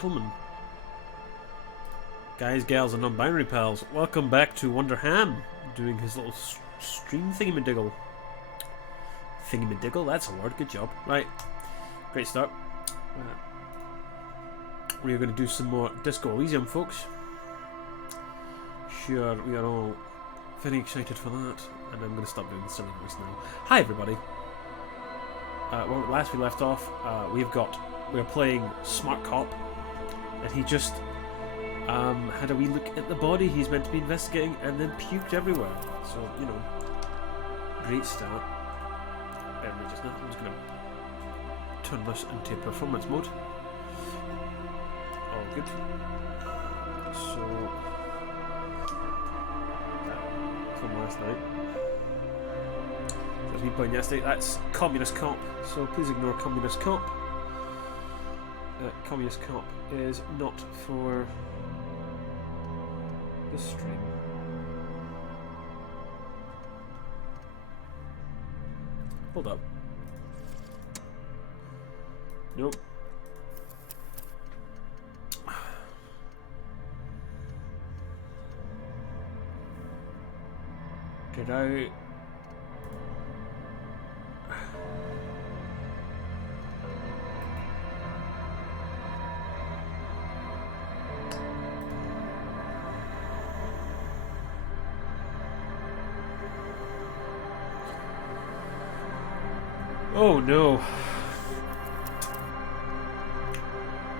gentlemen, guys, gals, and non-binary pals, welcome back to Wonder Ham, doing his little stream thingamaddiggle. Thingamaddiggle? That's a word, good job. Right, great start. We are going to do some more Disco Elysium, folks. Sure, we are all very excited for that, and I'm going to stop doing the silly voice now. Hi, everybody. Well, last we left off, we're playing Smart Cop, and he just had a wee look at the body he's meant to be investigating, and then puked everywhere. So, you know, great start. I'm just going to turn this into performance mode. All good. So, from last night. That's me playing yesterday. That's Communist Cop, so please ignore Communist Cop. Communist Cop is not for the stream. Hold up. Nope. Did I... Oh no.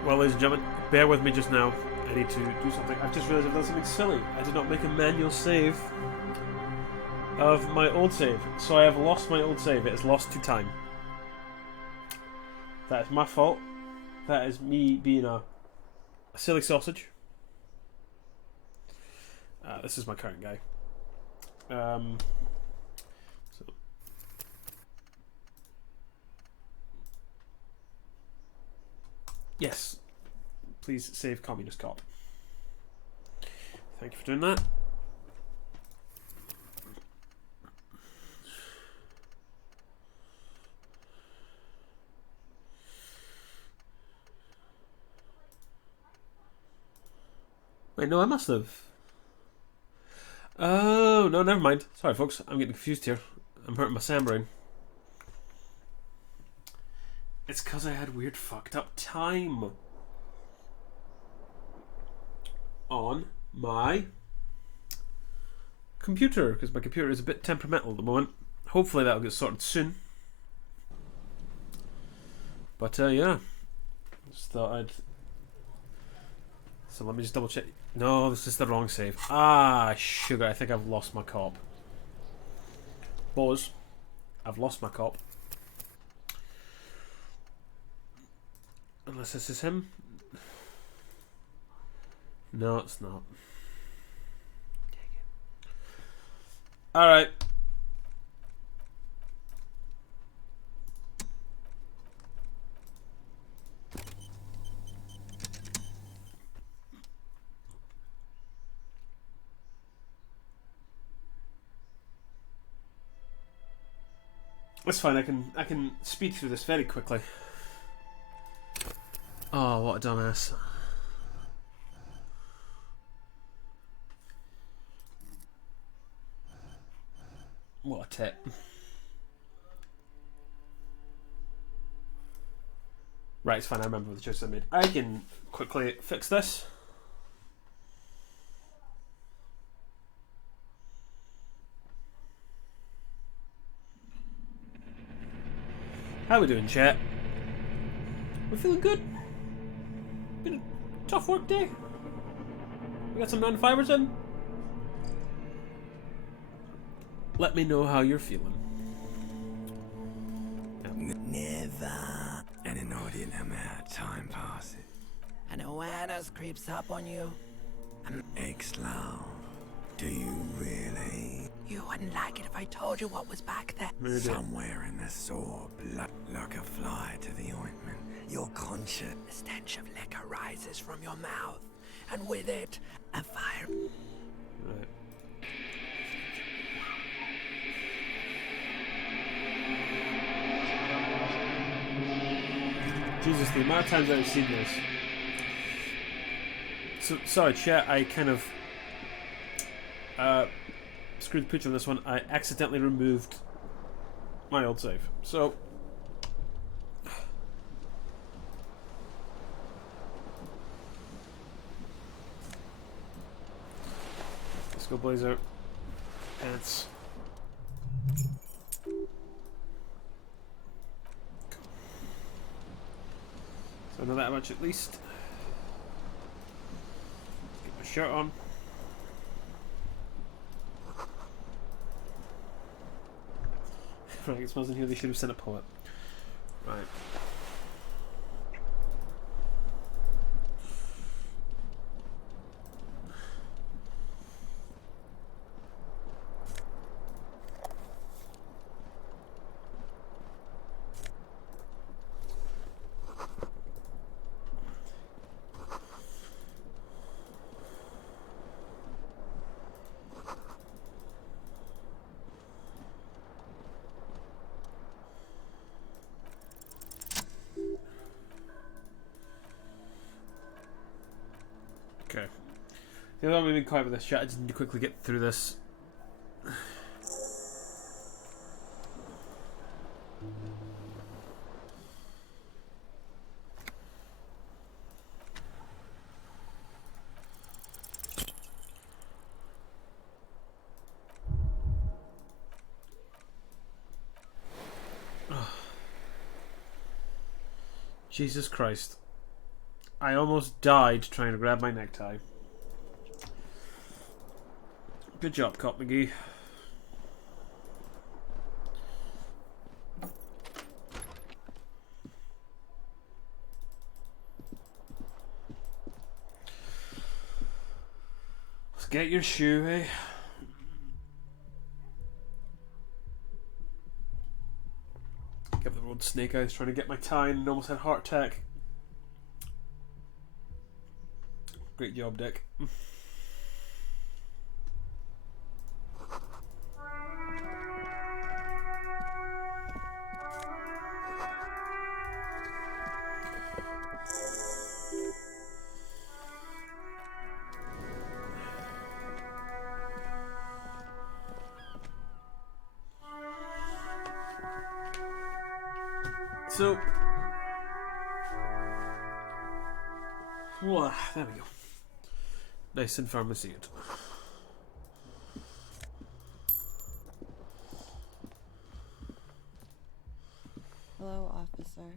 Well, ladies and gentlemen, bear with me just now. I need to do something. I've just realised I've done something silly. I did not make a manual save of my old save. So I have lost my old save. It is lost to time. That is my fault. That is me being a silly sausage. This is my current guy. Yes, please save Communist Cop. Thank you for doing that. Wait, no, I must have. Oh, no, never mind. Sorry, folks, I'm getting confused here. I'm hurting my Sam brain. It's because I had weird fucked up time on my computer, because my computer is a bit temperamental at the moment. Hopefully that'll get sorted soon. But yeah, just thought I'd... So let me just double check. No, this is the wrong save. Ah, sugar, I think I've lost my cop. Boys, I've lost my cop. Unless this is him. No, it's not. Alright. That's fine, I can speed through this very quickly. Oh, what a dumbass. What a tit. Right, it's fine, I remember the choice I made. I can quickly fix this. How we doing, chat? We're feeling good? Been a tough work day. We got some 9-to-5ers in. Let me know how you're feeling. Never an inordinate amount of time passes. An awareness creeps up on you. Ex-love, do you really? You wouldn't like it if I told you what was back there. Maybe. Somewhere in the sore blood, like a fly to the ointment. You're conscious. The stench of liquor rises from your mouth, and with it, a fire. Right. Jesus, the amount of times I've seen this. So, sorry, chat, I kind of screwed the pooch on this one. I accidentally removed my old save. So, let's go blazer. Pants. So I know that much at least. Get my shirt on. Right, it smells in here. They should have sent a poet. Right. Okay. The other one we've been quiet with this chat. I just need to quickly get through this. Jesus Christ. I almost died trying to grab my necktie. Good job, Cop McGee. Let's get your shoe, eh? Give the road snake eyes trying to get my tie and almost had a heart attack. Great job, Dick. So, there we go. Nice and pharmacy. Hello, officer.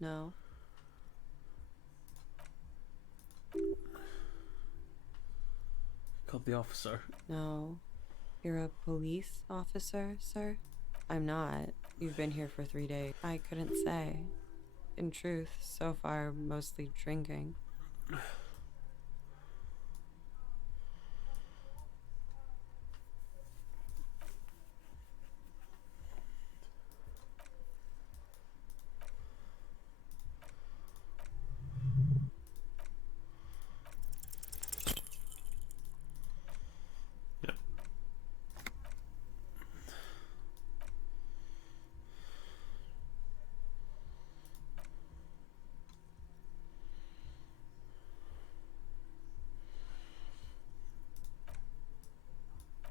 No. Called the officer. No. You're a police officer, sir? I'm not. You've been here for 3 days. I couldn't say. In truth, so far, mostly drinking.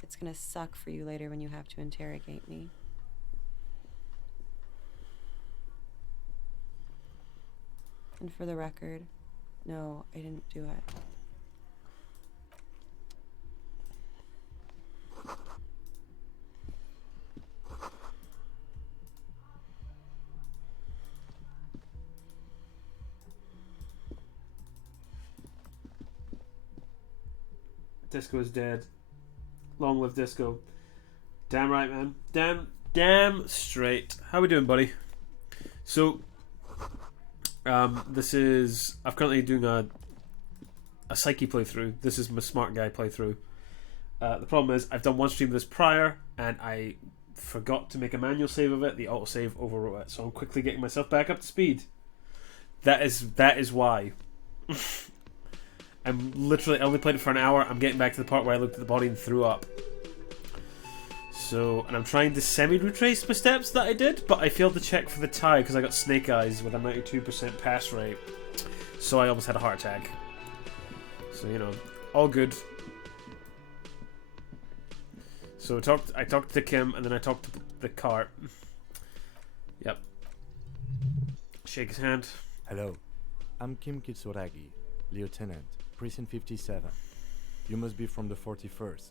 It's gonna suck for you later when you have to interrogate me. And for the record, no, I didn't do it. Disco is dead. Long live Disco. Damn right, man. Damn straight. How we doing, buddy? So, this is... I'm currently doing a Psyche playthrough. This is my Smart Guy playthrough. The problem is, I've done one stream of this prior, and I forgot to make a manual save of it. The autosave overwrote it, so I'm quickly getting myself back up to speed. That is why. I only played it for an hour. I'm getting back to the part where I looked at the body and threw up. So, and I'm trying to semi-retrace my steps that I did, but I failed to check for the tie because I got snake eyes with a 92% pass rate. So I almost had a heart attack. So, you know, all good. So I talked to Kim, and then I talked to the cart. Yep. Shake his hand. Hello, I'm Kim Kitsuragi, Lieutenant, Precinct 57. You must be from the 41st.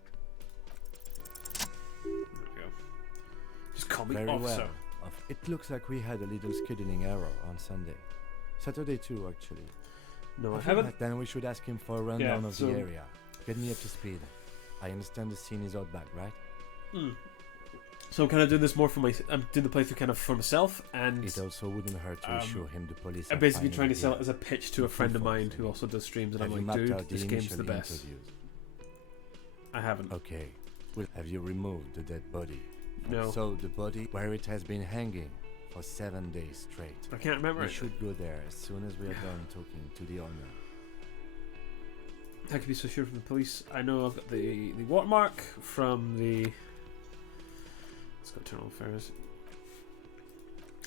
There we go. Just call me Very officer. well. It looks like we had a little scheduling error on Sunday. Saturday too, actually. No, I feel haven't. like then we should ask him for a rundown of so- the area. Get me up to speed. I understand the scene is out back, right? So I'm kind of doing this more for my. I'm doing the playthrough kind of for myself, and It also wouldn't hurt to assure him the police I'm are basically finding trying to the sell it area. as a pitch to a friend of mine who also does streams, and Have I'm you like, mapped dude, out the this game's the initial best. interviews? I haven't. Okay. Well, have you removed the dead body? No. So the body where it has been hanging for 7 days straight. I can't remember We it. should go there as soon as we are done talking to the owner. I could be so sure from the police. I know I've got the watermark from the. Let's go turn on affairs.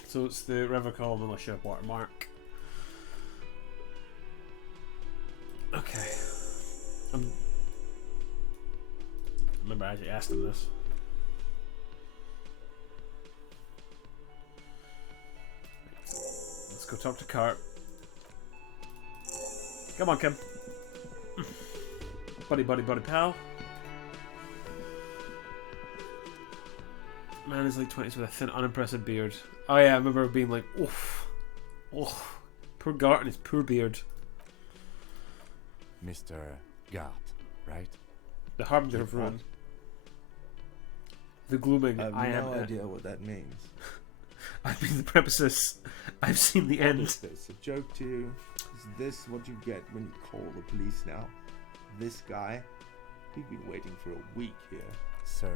So it's the Revocol Militia watermark. Okay. I remember I actually asked him this. Let's go talk to Cart. Come on, Kim. Buddy, pal. Man is late 20s with a thin, unimpressive beard. Oh yeah, I remember being like, oof. Oh, poor Gart and his poor beard. Mr. Gart, right? The Harbinger of Ruin. The Glooming. I have no am. idea what that means. I've been the premises. I've seen the What end. is this? A joke to you? Is this what you get when you call the police now? This guy? We've been waiting for a week here. Sir,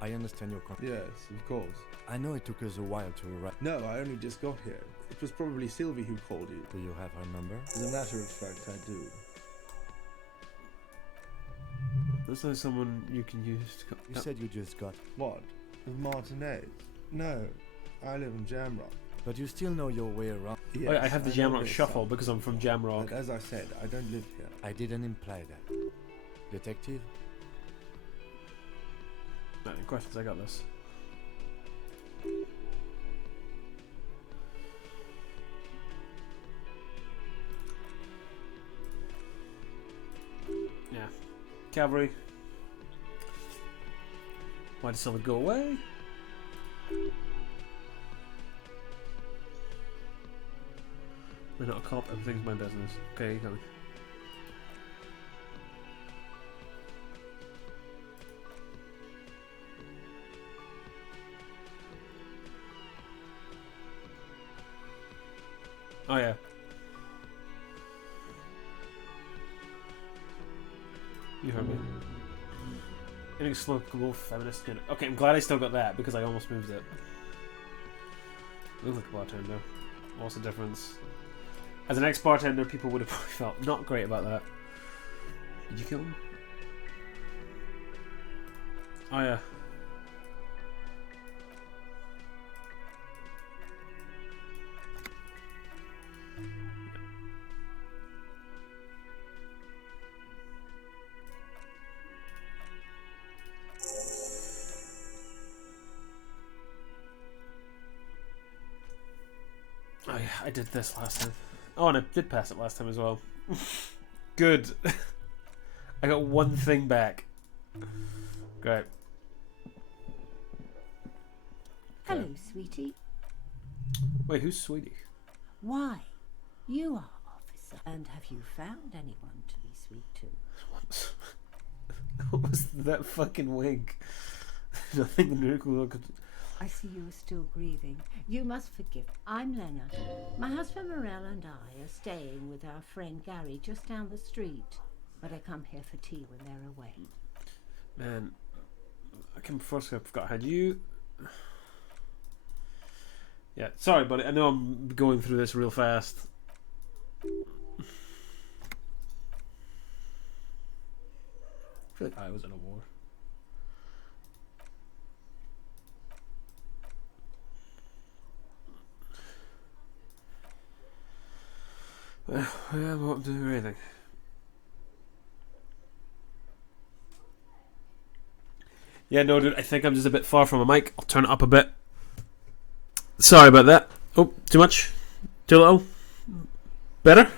I understand your Yes, of course. I know it took us a while to arrive. No, I only just got here. It was probably Sylvie who called you. Do you have her number? As a matter of fact, I do. Looks like someone you can use to You said you just got, What? With Martinez? No, I live in Jamrock. but you still know your way around. Yes, Oh, yeah, I have the know Jamrock this Shuffle song, because I'm from Jamrock. But as I said, I don't live here. I didn't imply that. Detective? Any questions? I got this. Yeah. Cavalry. Why did someone go away? We're not a cop, everything's my business. Okay, go. Oh yeah. You heard me. Inexplicable feminist kind of. Okay, I'm glad I still got that because I almost moved it. Look like a bartender. What's the difference? As an ex-bartender, people would have probably felt not great about that. Did you kill him? Oh yeah. Oh yeah, I did this last time. Oh, and I did pass it last time as well. Good. I got one thing back. Great. Hello, sweetie. Wait, who's Sweetie? Why? You are officer. And have you found anyone to be sweet to? What was that fucking wink? Nothing the miracle could. I see you are still grieving. You must forgive. I'm Leonard. My husband Morel and I are staying with our friend Gary just down the street. But I come here for tea when they're away. Man, I forgot. Had you? Yeah, sorry, buddy. I know I'm going through this real fast. I feel like I was in a war. I won't do anything. Yeah, no, dude, I think I'm just a bit far from the mic. I'll turn it up a bit. Sorry about that. Oh, too much? Too little? Better?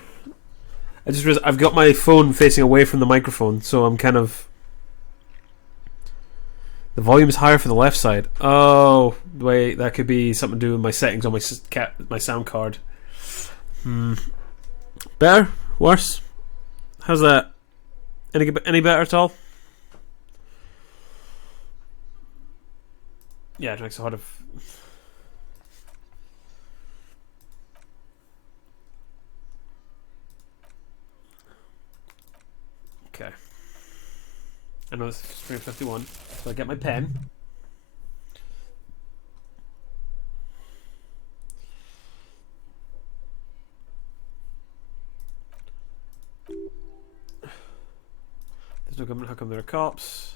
I just realized I've got my phone facing away from the microphone, so I'm kind of... The volume's higher for the left side. Oh, wait, that could be something to do with my settings on my sound card. Better? Worse? How's that? Any better at all? Yeah, it makes a lot of... Okay. I know this is frame 51, so I get my pen. There's no government, how come there are cops?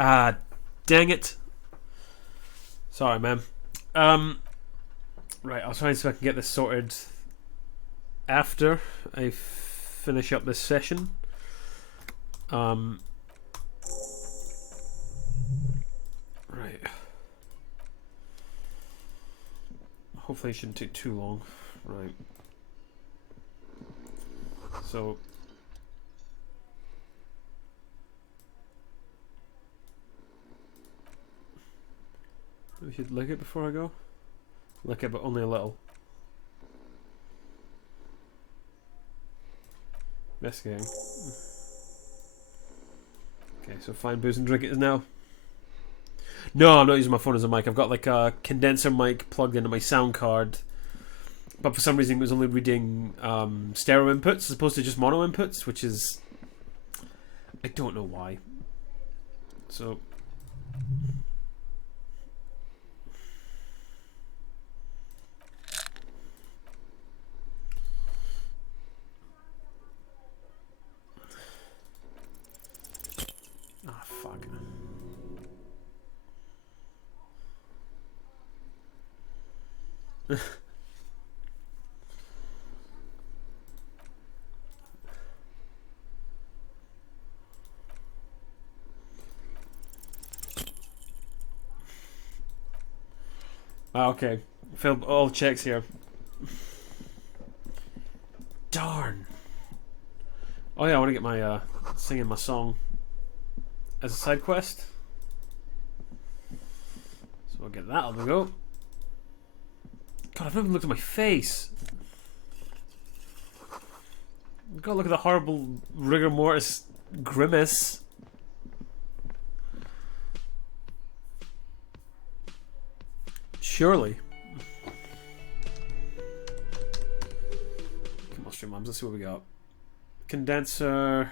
Ah, dang it. Sorry, man. Right, I'll try and see if I can get this sorted after I finish up this session. Right. Hopefully it shouldn't take too long. Right. So... We should lick it before I go. Lick it, but only a little. Investigating. Okay, so find booze and drink it now. No, I'm not using my phone as a mic. I've got like a condenser mic plugged into my sound card. But for some reason it was only reading stereo inputs as opposed to just mono inputs, which is... I don't know why. So... Ah, fuck. Okay. Failed all checks here. Darn. Oh yeah, I want to get my singing my song as a side quest. So I'll get that on the go. God, I've never even looked at my face. God, look at the horrible rigor mortis grimace. Surely. Come on, Streamlabs, let's see what we got. Condenser.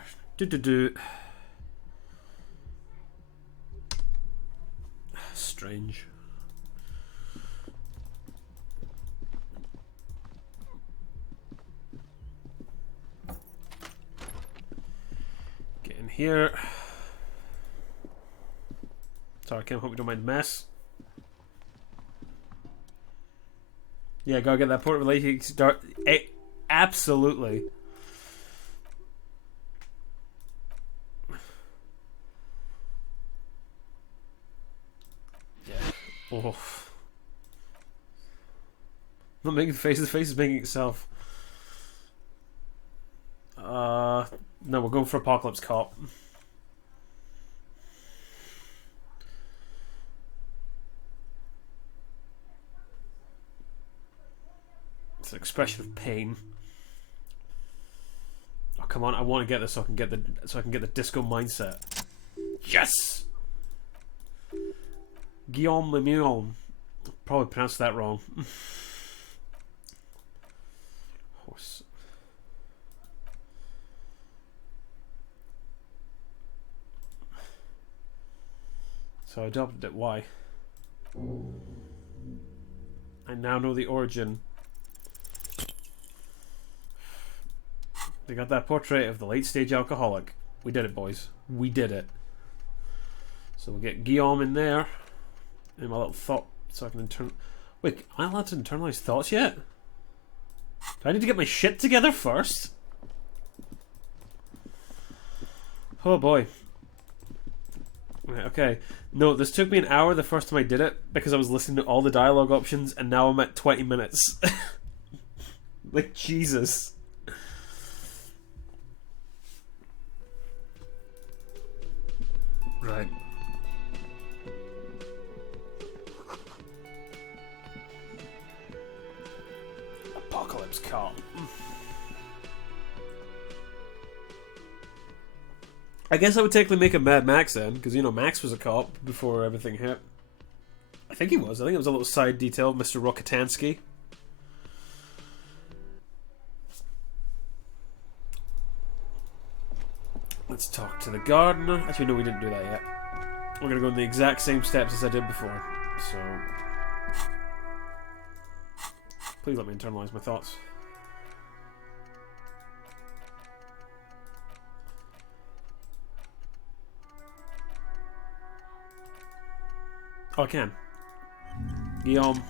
Strange. Get in here. Sorry, Kim, hope you don't mind the mess. Yeah, gotta get that port related start. Absolutely. Yeah. Oh. Not making faces. The face is making itself. No, we're going for Apocalypse Cop. It's an expression of pain. Oh come on! I want to get this so I can get the disco mindset. Yes. Guillaume Lemuel. Probably pronounced that wrong. Horse. So I adopted it. Why? I now know the origin. They got that portrait of the late stage alcoholic. We did it, boys. We did it. So we'll get Guillaume in there. In my little thought, so I can turn. Wait, am I allowed to internalize thoughts yet? Do I need to get my shit together first? Oh boy. Right, okay. No, this took me an hour the first time I did it because I was listening to all the dialogue options, and now I'm at 20 minutes. Like, Jesus. Right. Apocalypse Cop. I guess I would technically make a Mad Max then, because, you know, Max was a cop before everything hit. I think he was. I think it was a little side detail of Mr. Rokitansky. Let's talk to the gardener. Actually, no, we didn't do that yet. We're going to go in the exact same steps as I did before. So, please let me internalize my thoughts. Oh, I can. Guillaume.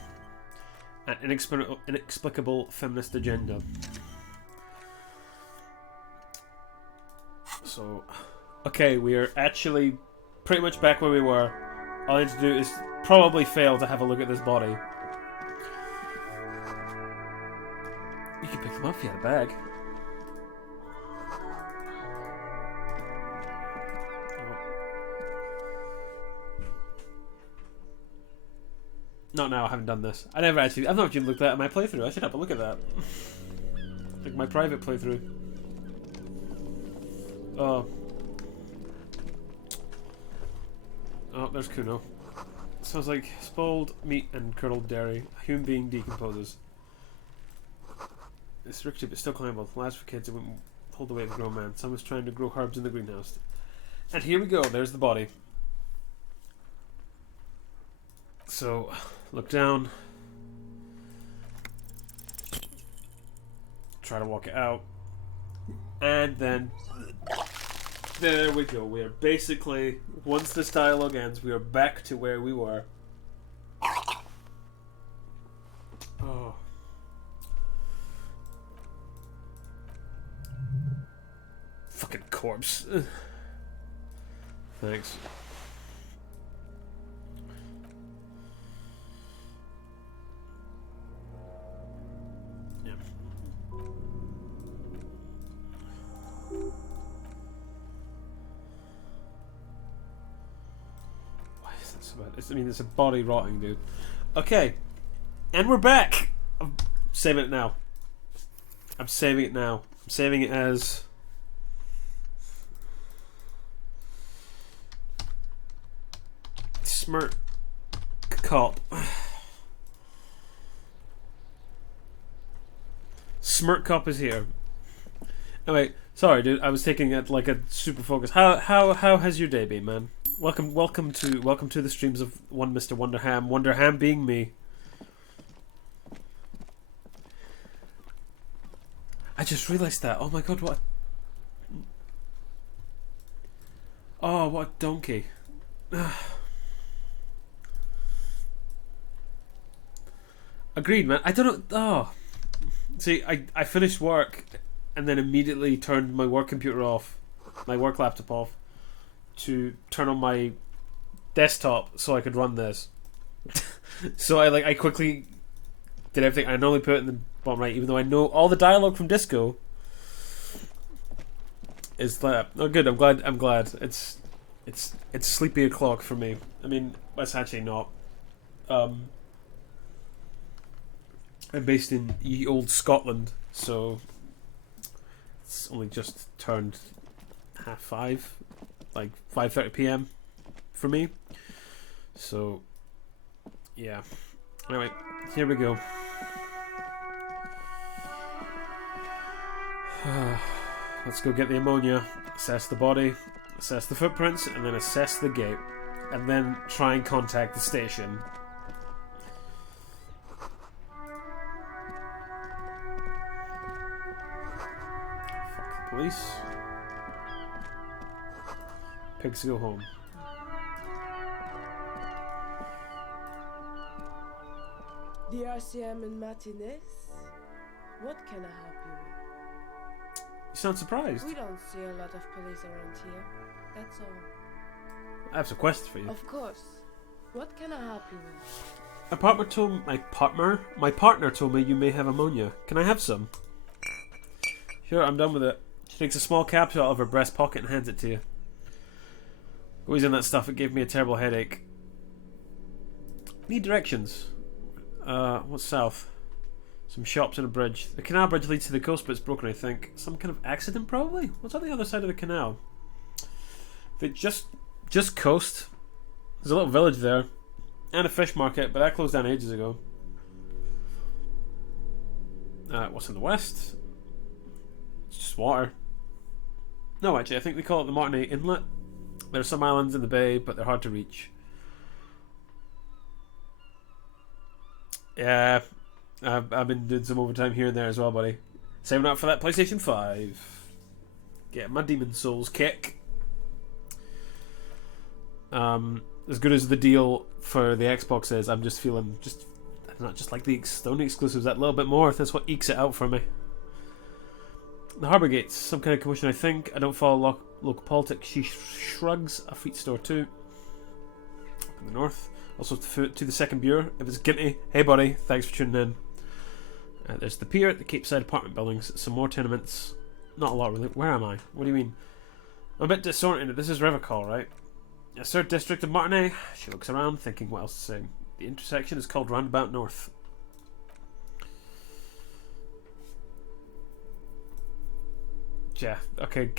An inexplicable feminist agenda. So, okay, we are actually pretty much back where we were. All I need to do is probably fail to have a look at this body. You can pick them up if you had a bag. Not now, I haven't done this. I've not actually looked at my playthrough. I should have a look at that. Like my private playthrough. Oh. Oh, there's Kuno. Sounds like spoiled meat and curdled dairy. A human being decomposes. It's rickety but still climbable. Labs for kids, it wouldn't hold the weight of a grown man. Someone's trying to grow herbs in the greenhouse. And here we go, there's the body. So, look down. Try to walk it out. And then... there we go. We are basically, once this dialogue ends, we are back to where we were. Oh. Fucking corpse. Thanks. Yeah. Why is that so bad? I mean, it's a body rotting, dude. Okay. And we're back! I'm saving it now. I'm saving it now. I'm saving it as... Smirk Cop. Smirk Cop is here. Anyway, sorry, dude. I was taking it like a super focus. How has your day been, man? Welcome to the streams of one Mr. Wonderham. Wonderham being me. I just realised that. Oh my god, what? Oh, what a donkey. Agreed, man. I don't know. Oh. See, I finished work and then immediately turned my work computer off, my work laptop off, to turn on my desktop so I could run this. So I quickly did everything. I normally put it in the bottom right, even though I know all the dialogue from Disco is that. Oh, good. I'm glad. It's sleepy o'clock for me. I mean, that's actually not. I'm based in ye old Scotland, so it's only just turned 5:30, like 5:30 p.m. for me. So, yeah. Anyway, here we go. Let's go get the ammonia, assess the body, assess the footprints, and then assess the gate, and then try and contact the station. Police. Pigs go home. The RCM and Martinez? What can I help you with? You sound surprised. We don't see a lot of police around here. That's all. I have some questions for you. Of course. What can I help you with? My partner told me you may have ammonia. Can I have some? Sure, I'm done with it. She takes a small capsule out of her breast pocket and hands it to you. Go easy on that stuff. It gave me a terrible headache. Need directions. What's south? Some shops and a bridge. The canal bridge leads to the coast, but it's broken, I think. Some kind of accident, probably? What's on the other side of the canal? If it just coast. There's a little village there. And a fish market, but that closed down ages ago. What's in the west? It's just water. No, actually, I think they call it the Martini Inlet. There are some islands in the bay, but they're hard to reach. Yeah, I've been doing some overtime here and there as well, buddy. Saving up for that PlayStation 5. Get my Demon Souls kick. As good as the deal for the Xbox is, I'm just feeling I don't know, just like the Sony exclusives that little bit more. That's what ekes it out for me. The Harbour Gates, some kind of commotion, I think. I don't follow local politics. She shrugs. A feet store too. Up in the north. Also to the second bureau. If it's Ginty, hey buddy, thanks for tuning in. There's the pier, the Capeside apartment buildings, some more tenements. Not a lot really. Where am I? What do you mean? I'm a bit disoriented. This is Revacol, right? Yes, sir, District of Martinez. She looks around, thinking what else to say. The intersection is called Roundabout North. Yeah, okay,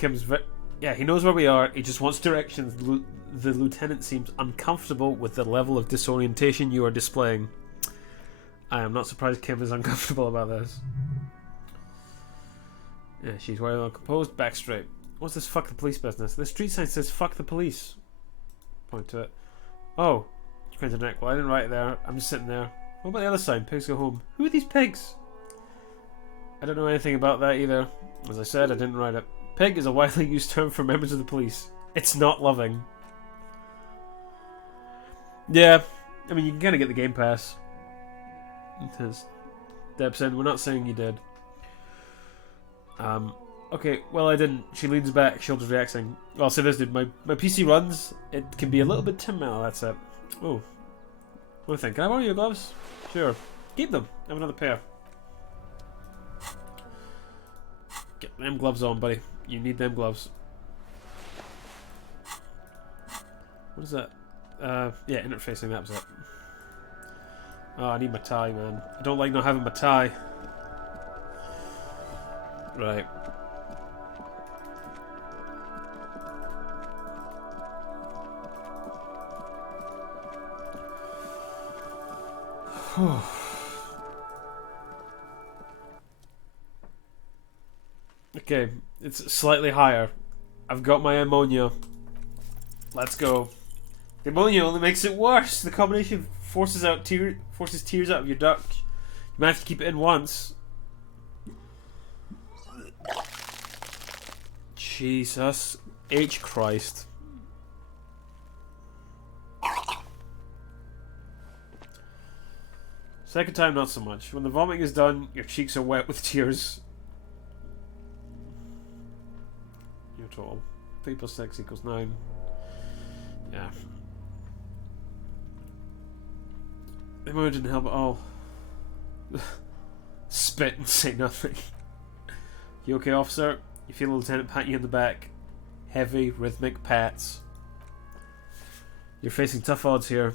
yeah, he knows where we are. He just wants directions. The lieutenant seems uncomfortable with the level of disorientation you are displaying. I am not surprised Kim is uncomfortable about this. Yeah, she's well uncomposed, back straight. What's this fuck the police business? The street sign says fuck the police. Point to it. Oh, she cranes her neck. Well, I didn't write it there. I'm just sitting there. What about the other sign? Pigs go home. Who are these pigs? I don't know anything about that either. As I said, I didn't write it. Pig is a widely used term for members of the police. It's not loving. Yeah, I mean, you can kind of get the Game Pass. It is. Deb said, we're not saying you did. Okay, well, I didn't. She leans back, shoulders relaxing. Well, I'll say this, dude. My PC runs. It can be a little bit timid. That's it. Oh. What do you think? Can I borrow your gloves? Sure. Keep them. I have another pair. Get them gloves on, buddy. You need them gloves. What is that? Yeah, interfacing. That was it. Oh, I need my tie, man. I don't like not having my tie. Right. Okay, it's slightly higher. I've got my ammonia. Let's go. The ammonia only makes it worse. The combination forces tears out of your duct. You manage to keep it in once. Jesus H. Christ. Second time, not so much. When the vomiting is done, your cheeks are wet with tears. Your total. 3 plus 6 equals 9. Yeah. The mood didn't help at all. Spit and say nothing. You okay, officer? You feel the lieutenant pat you on the back. Heavy, rhythmic pats. You're facing tough odds here.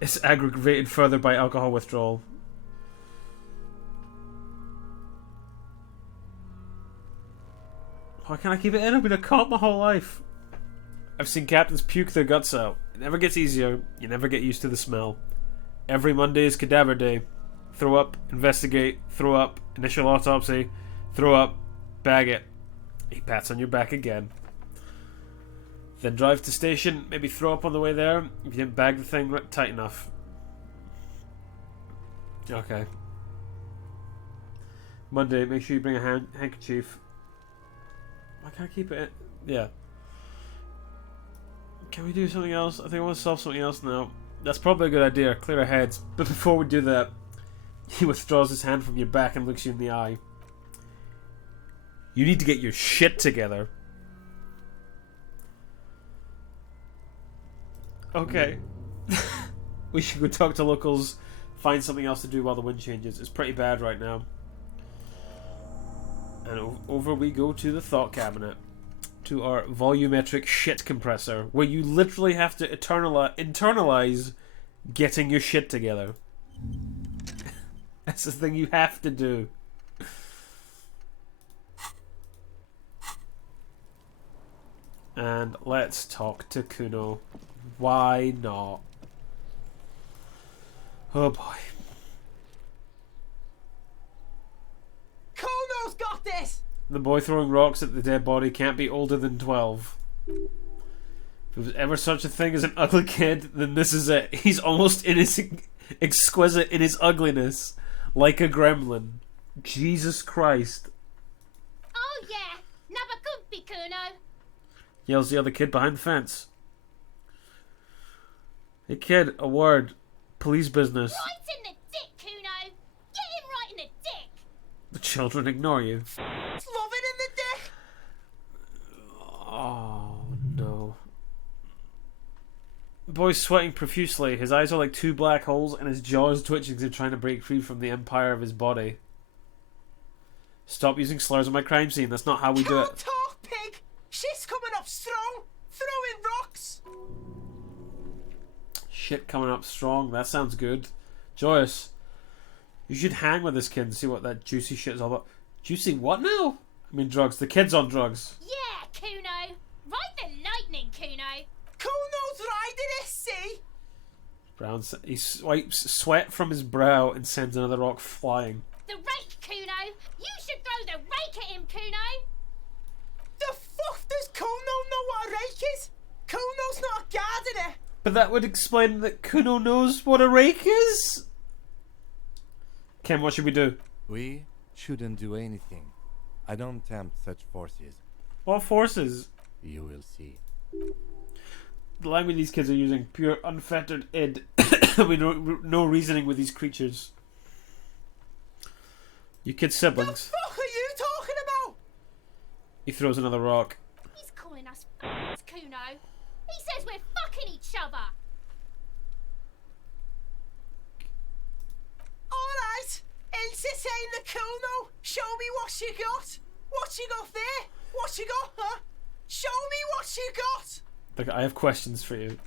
It's aggravated further by alcohol withdrawal. Why can't I keep it in? I've been a cop my whole life. I've seen captains puke their guts out. It never gets easier. You never get used to the smell. Every Monday is cadaver day. Throw up, investigate, throw up, initial autopsy, throw up, bag it. He pats on your back again. Then drive to station, maybe throw up on the way there. If you didn't bag the thing tight enough. Okay. Monday, make sure you bring a handkerchief. Why can't I keep it in? Yeah. Can we do something else? I think I want to solve something else now. That's probably a good idea. Clear our heads. But before we do that, He withdraws his hand from your back and looks you in the eye. You need to get your shit together. Okay. We should go talk to locals, find something else to do while the wind changes. It's pretty bad right now. And over we go to the thought cabinet. To our volumetric shit compressor, where you literally have to internalize getting your shit together. That's the thing you have to do. And let's talk to Kuno. Why not? Oh boy. Kuno's got this! The boy throwing rocks at the dead body can't be older than 12. If there was ever such a thing as an ugly kid, then this is it. He's almost exquisite in his ugliness. Like a gremlin. Jesus Christ. Oh yeah, never could be Kuno. Yells the other kid behind the fence. Hey kid, a word. Police business. Right in the dick, Kuno. Get him right in the dick. The children ignore you. Love it in the dick! Oh no. The boy's sweating profusely. His eyes are like two black holes and his jaw is twitching as he's trying to break free from the empire of his body. Stop using slurs on my crime scene. That's not how we do it. Can't talk, pig! Shit's coming up strong! Throwing rocks! Shit coming up strong. That sounds good. Joyous, you should hang with this kid and see what that juicy shit is all about. Juicy what now? I mean drugs. The kid's on drugs. Yeah, Kuno. Ride the lightning, Kuno. Kuno's riding it, see? Brown. He swipes sweat from his brow and sends another rock flying. The rake, Kuno. You should throw the rake at him, Kuno. The fuck does Kuno know what a rake is? Kuno's not a gardener. But that would explain that Kuno knows what a rake is? Ken, what should we do? We shouldn't do anything. I don't tempt such forces. What forces? You will see. The language these kids are using, pure unfettered id. We no reasoning with these creatures. You kids' The siblings. fuck are you talking about? He throws another rock. He's calling us Kuno. He says we're fucking each other. Alright, entertain the Kuno. Show me what you got. What you got there? What you got, huh? Show me what you got. Look, I have questions for you.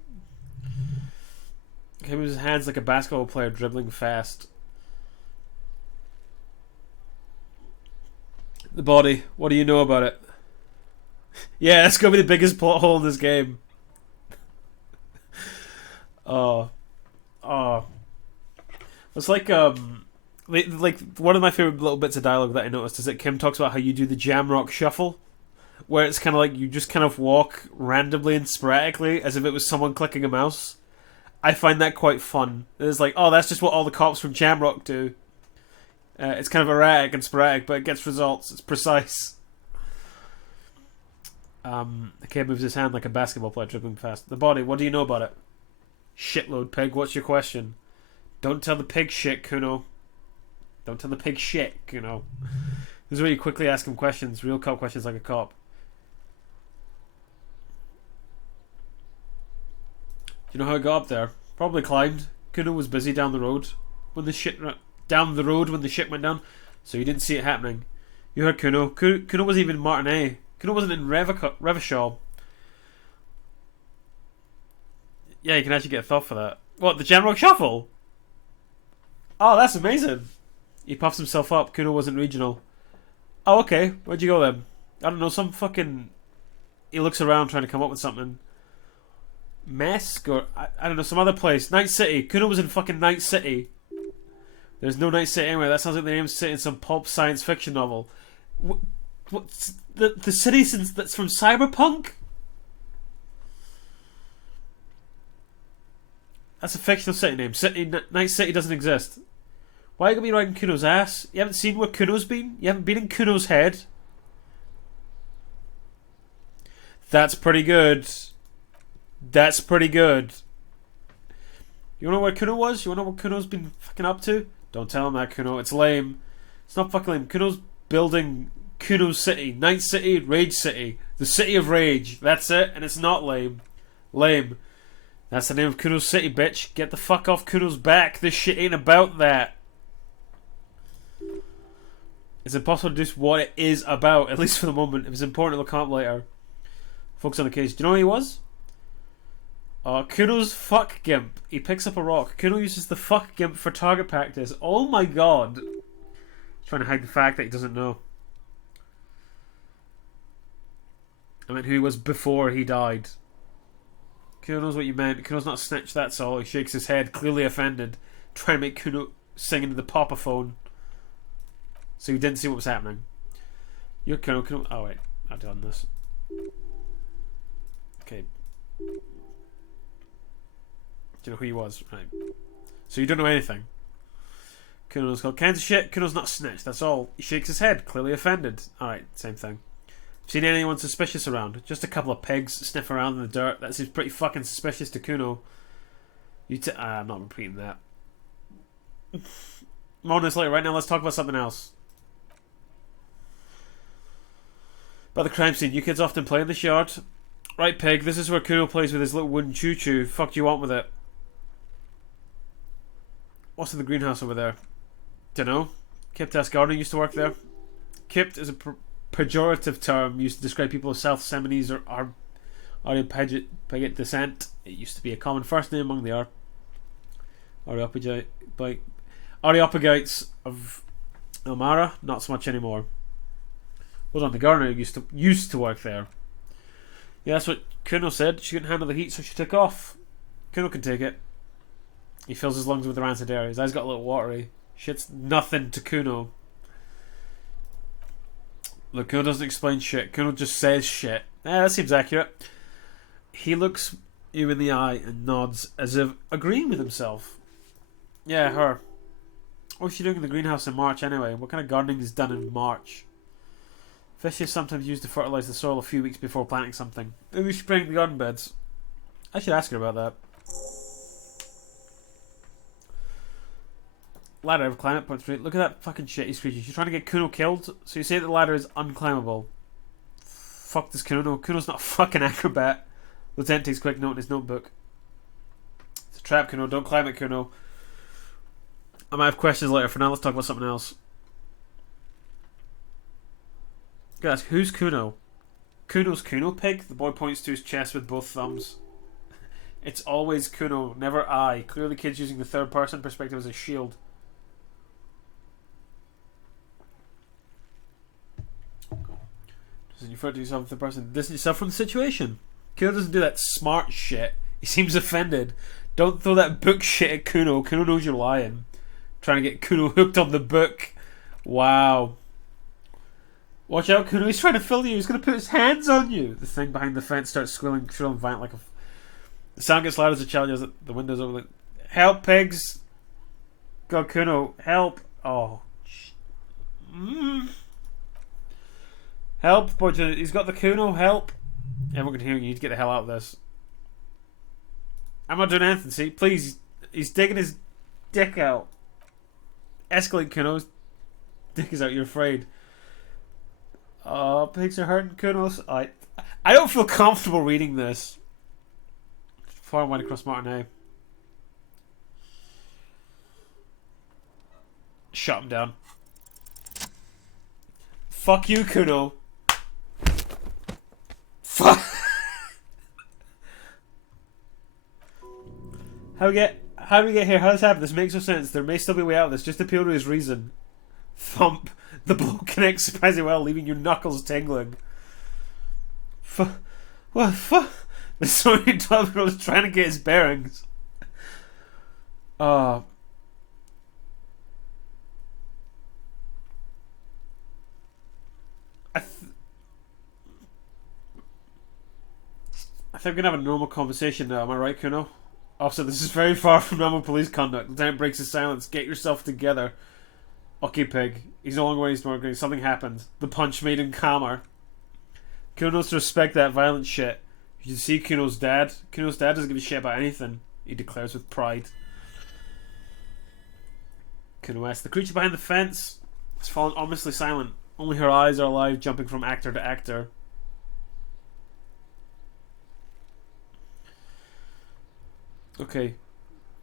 He moves his hands like a basketball player dribbling fast. The body. What do you know about it? Yeah, that's gonna be the biggest plot hole in this game. Oh. It's like one of my favorite little bits of dialogue that I noticed is that Kim talks about how you do the Jamrock shuffle, where it's kind of like you just kind of walk randomly and sporadically as if it was someone clicking a mouse. I find that quite fun. It's like, oh, that's just what all the cops from Jamrock do. It's kind of erratic and sporadic, but it gets results. It's precise. The kid moves his hand like a basketball player dribbling fast. The body, what do you know about it? Shitload, pig. What's your question? Don't tell the pig shit, Kuno. Don't tell the pig shit, Kuno. This is where you quickly ask him questions. Real cop questions like a cop. Do you know how I got up there? Probably climbed. Kuno was busy down the road when the shit went down, so you didn't see it happening. You heard Kuno. Kuno wasn't even in Martinet. Kuno wasn't in Revachol. Yeah, you can actually get a thought for that. What, the Jamrock Shuffle? Oh, that's amazing. He puffs himself up. Kuno wasn't regional. Oh, okay. Where'd you go then? I don't know, some fucking... He looks around trying to come up with something. Mesk or... I don't know, some other place. Night City. Kuno was in fucking Night City. There's no Night City anywhere. That sounds like the name of city in some pulp science fiction novel. What's the city that's from Cyberpunk? That's a fictional city name. Night City doesn't exist. Why are you going to be riding Kuno's ass? You haven't seen where Kuno's been? You haven't been in Kuno's head? That's pretty good. That's pretty good. You wanna know where Kuno was? You wanna know what Kuno's been fucking up to? Don't tell him that, Kuno. It's lame. It's not fucking lame. Kuno's building Kuno's city. Night City, Rage City. The City of Rage. That's it, and it's not lame. Lame. That's the name of Kuno's city, bitch. Get the fuck off Kuno's back. This shit ain't about that. It's impossible to do what it is about, at least for the moment. If it's important, it'll come up later. Focus on the case. Do you know who he was? Kuno's fuck gimp. He picks up a rock. Kuno uses the fuck gimp for target practice. Oh my god. He's trying to hide the fact that he doesn't know. I meant who he was before he died. Kuno knows what you meant. Kuno's not a snitch, that's all. He shakes his head, clearly offended. Trying to make Kuno sing into the popaphone. So he didn't see what was happening. You're Kuno. Kuno. Oh wait, I've done this. Okay. Do you know who he was? Right. So you don't know anything. Kuno's called kinds of shit. Kuno's not a snitch, that's all. He shakes his head, clearly offended. Alright, same thing. Seen anyone suspicious around? Just a couple of pigs sniff around in the dirt. That seems pretty fucking suspicious to Kuno. I'm not repeating that. More on this later. Right now, let's talk about something else. About the crime scene. You kids often play in this yard? Right, pig. This is where Kuno plays with his little wooden choo-choo. Fuck do you want with it? What's in the greenhouse over there? Dunno. Kiptas Gardener used to work there. Kipt is a pejorative term used to describe people of South Seminoles or Areopagitic descent. It used to be a common first name among the Areopagites of Elmara. Not so much anymore. Hold on, the gardener used to work there. Yeah, that's what Kuno said. She couldn't handle the heat, so she took off. Kuno can take it. He fills his lungs with rancid air. His eyes got a little watery. Shit's nothing to Kuno. Look, Kuno doesn't explain shit. Kuno just says shit. That seems accurate. He looks you in the eye and nods as if agreeing with himself. Yeah, her. What's she doing in the greenhouse in March anyway? What kind of gardening is done in March? Fish is sometimes used to fertilise the soil a few weeks before planting something. Maybe we should bring the garden beds. I should ask her about that. Ladder of climate point 3. Look at that fucking shit he's screeching. She's trying to get Kuno killed, so you say the ladder is unclimbable. Fuck does Kuno know? Kuno's not a fucking acrobat. Lieutenant takes a quick note in his notebook. It's a trap, Kuno. Don't climb it, Kuno. I might have questions later. For now, let's talk about something else. Guys, who's Kuno? Kuno's Kuno Pig? The boy points to his chest with both thumbs. It's always Kuno, never I. Clearly kids using the third person perspective as a shield. Doesn't refer to yourself as the person. Distance yourself from the situation. Kuno doesn't do that smart shit. He seems offended. Don't throw that book shit at Kuno. Kuno knows you're lying. Trying to get Kuno hooked on the book. Wow. Watch out, Kuno. He's trying to fill you. He's going to put his hands on you. The thing behind the fence starts squealing, shrill and violent like a... The sound gets louder as the child yells at the windows over. Help, pigs! God, Kuno, help! Oh. Help, boy. He's got the Kuno, help! Everyone can hear you. You need to get the hell out of this. I'm not doing anything, see? Please. He's digging his dick out. Escalate, Kuno. His dick is out, you're afraid. Oh, pigs are hurting, Kuno. I don't feel comfortable reading this. Far went across Martin. Shut him down. Fuck you, Kuno. Fuck. How do we get here? How does this happen? This makes no sense. There may still be a way out of this. Just appeal to his reason. Thump. The blow connects surprisingly well, leaving your knuckles tingling. What? Fuck. The sorry 12-year-old is trying to get his bearings. I think we're going to have a normal conversation now, am I right, Kuno? Officer, this is very far from normal police conduct. Lieutenant breaks his silence. Get yourself together. Okay, pig. He's no longer wearing his smoking. Something happened. The punch made him calmer. Kuno knows to respect that violent shit. You see Kuno's dad? Kuno's dad doesn't give a shit about anything, he declares with pride. Kuno asks. The creature behind the fence has fallen ominously silent. Only her eyes are alive, jumping from actor to actor. Okay,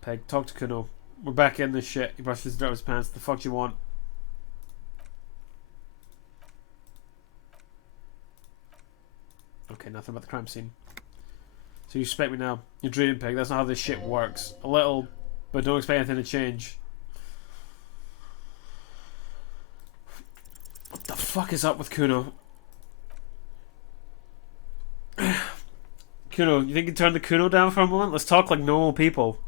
Peg, talk to Kuno. We're back in this shit. He brushes the dirt off his pants. The fuck do you want? Okay, nothing about the crime scene. So you expect me now? You're dreaming, Peg. That's not how this shit works. A little, but don't expect anything to change. What the fuck is up with Kuno? Kuno, you think you can turn the Kuno down for a moment? Let's talk like normal people.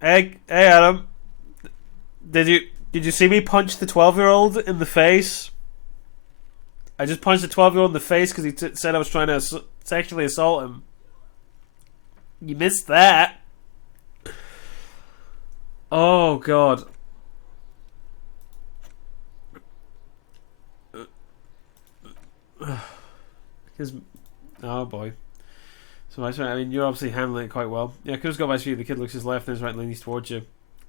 Hey Adam. Did you see me punch the 12-year-old in the face? I just punched the 12-year-old in the face because he said I was trying to sexually assault him. You missed that. Oh god. Oh boy. So I mean, you're obviously handling it quite well. Yeah, Kuno's got advice for you. The kid looks his left and his right and leans towards you.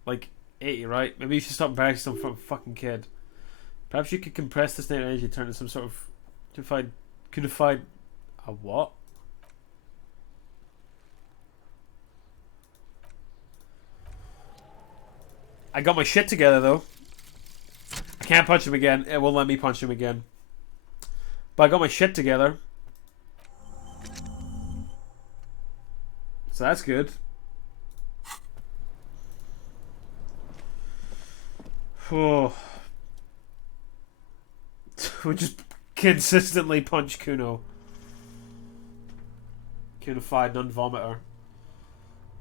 Like 80, right? Maybe you should stop embarrassing some fucking kid. Perhaps you could compress the state energy, turn it some sort of codified a what? I got my shit together though. I can't punch him again. It won't let me punch him again. But I got my shit together. So that's good. Oh. We just consistently punch Kuno. Kunified non-vomiter.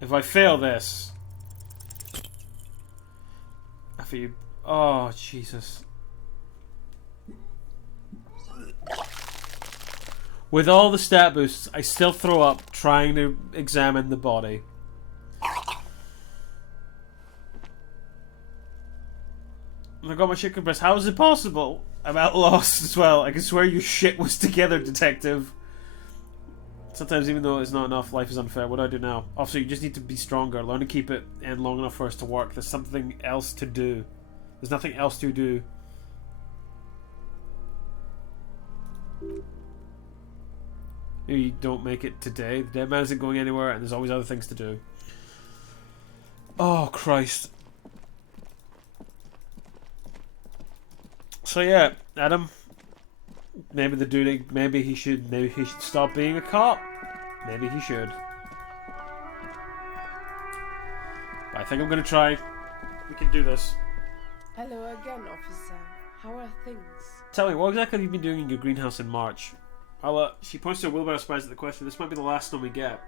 If I fail this... After you... Oh, Jesus. With all the stat boosts, I still throw up trying to examine the body. I got my shit compressed. How is it possible? I'm at lost as well. I can swear your shit was together, detective. Sometimes even though it's not enough, life is unfair. What do I do now? Officer, you just need to be stronger. Learn to keep it in long enough for us to work. There's something else to do. There's nothing else to do. Maybe you don't make it today. The dead man isn't going anywhere and there's always other things to do. Oh, Christ. So yeah, Adam. Maybe the dude. Maybe he should stop being a cop. Maybe he should. But I think I'm gonna try. We can do this. Hello again, officer. How are things? Tell me, what exactly have you been doing in your greenhouse in March? She points to a wheelbarrow, surprised at the question. This might be the last snow we get.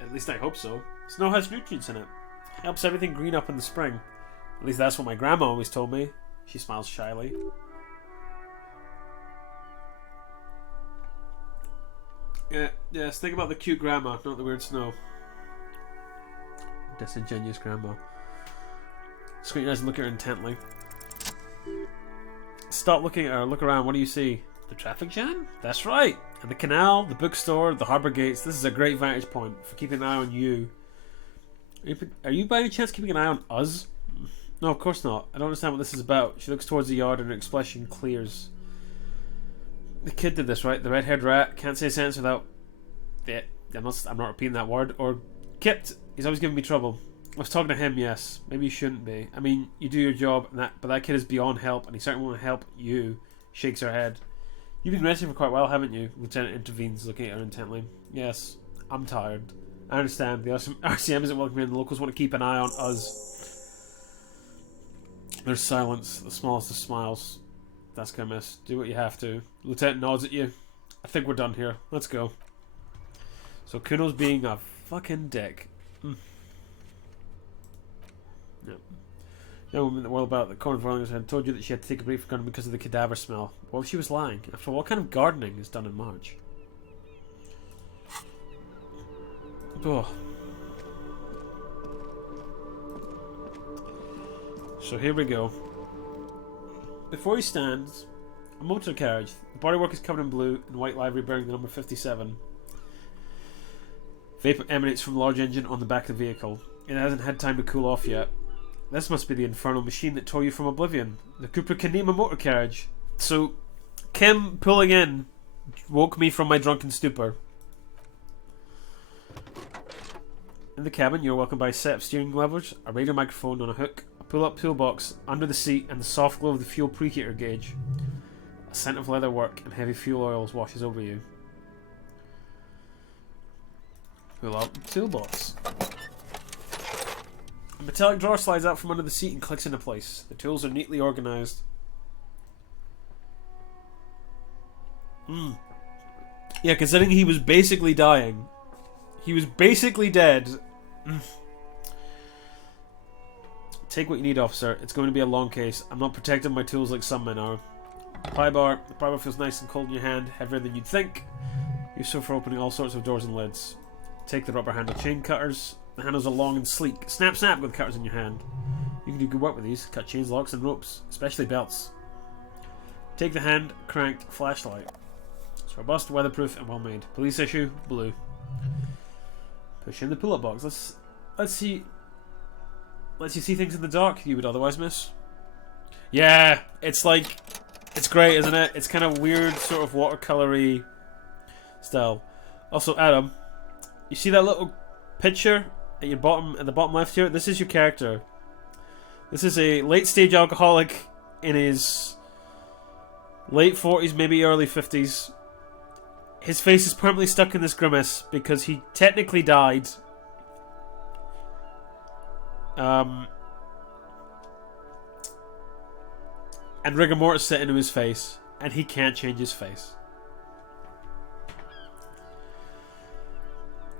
At least I hope so. Snow has nutrients in it. Helps everything green up in the spring. At least that's what my grandma always told me. She smiles shyly. Yeah, yes, think about the cute grandma, not the weird snow. Disingenuous grandma. Squint your eyes and look at her intently. Stop looking at her, look around, what do you see? The traffic jam? That's right! And the canal, the bookstore, the harbour gates. This is a great vantage point for keeping an eye on you. Are you by any chance keeping an eye on us? No, of course not. I don't understand what this is about. She looks towards the yard and her expression clears. The kid did this, right? The red-haired rat. Can't say a sentence without... Yeah, I'm not repeating that word. Or Kipped. He's always giving me trouble. I was talking to him, yes. Maybe you shouldn't be. I mean, you do your job, but that kid is beyond help, and he certainly won't help you. Shakes her head. You've been resting for quite a while, haven't you? Lieutenant intervenes, looking at her intently. Yes, I'm tired. I understand. The RCM isn't welcome here, and the locals want to keep an eye on us. There's silence. The smallest of smiles. That's gonna miss. Do what you have to. Lieutenant nods at you. I think we're done here. Let's go. So Kuno's being a fucking dick. Yep. Young woman that whirled about the corner of Arlington had told you that she had to take a break from gardening because of the cadaver smell. Well, she was lying. After all, what kind of gardening is done in March? Oh. So here we go. Before he stands, a motor carriage. The bodywork is covered in blue and white livery bearing the number 57. Vapour emanates from a large engine on the back of the vehicle. It hasn't had time to cool off yet. This must be the infernal machine that tore you from oblivion. The Cooper can name a motor carriage. So, Kim pulling in woke me from my drunken stupor. In the cabin, you're welcomed by a set of steering levers, a radio microphone on a hook, a pull-up toolbox under the seat, and the soft glow of the fuel preheater gauge. A scent of leatherwork and heavy fuel oils washes over you. Pull-up toolbox. A metallic drawer slides out from under the seat and clicks into place. The tools are neatly organised. Yeah, considering he was basically dying. He was basically dead. Take what you need, officer. It's going to be a long case. I'm not protecting my tools like some men are. Pry bar. The pry bar feels nice and cold in your hand, heavier than you'd think. Useful for opening all sorts of doors and lids. Take the rubber handle chain cutters. The handles are long and sleek. Snap, snap with cutters in your hand. You can do good work with these. Cut chains, locks, and ropes, especially belts. Take the hand cranked flashlight. It's robust, weatherproof, and well made. Police issue, blue. Push in the pull-up box. Let's see. Lets you see things in the dark you would otherwise miss. Yeah, it's like, it's great, isn't it? It's kind of weird, sort of watercolory style. Also, Adam, you see that little picture at the bottom left here? This is your character. This is a late-stage alcoholic in his late 40s, maybe early 50s. His face is permanently stuck in this grimace because he technically died. And rigor mortis set into his face, and he can't change his face.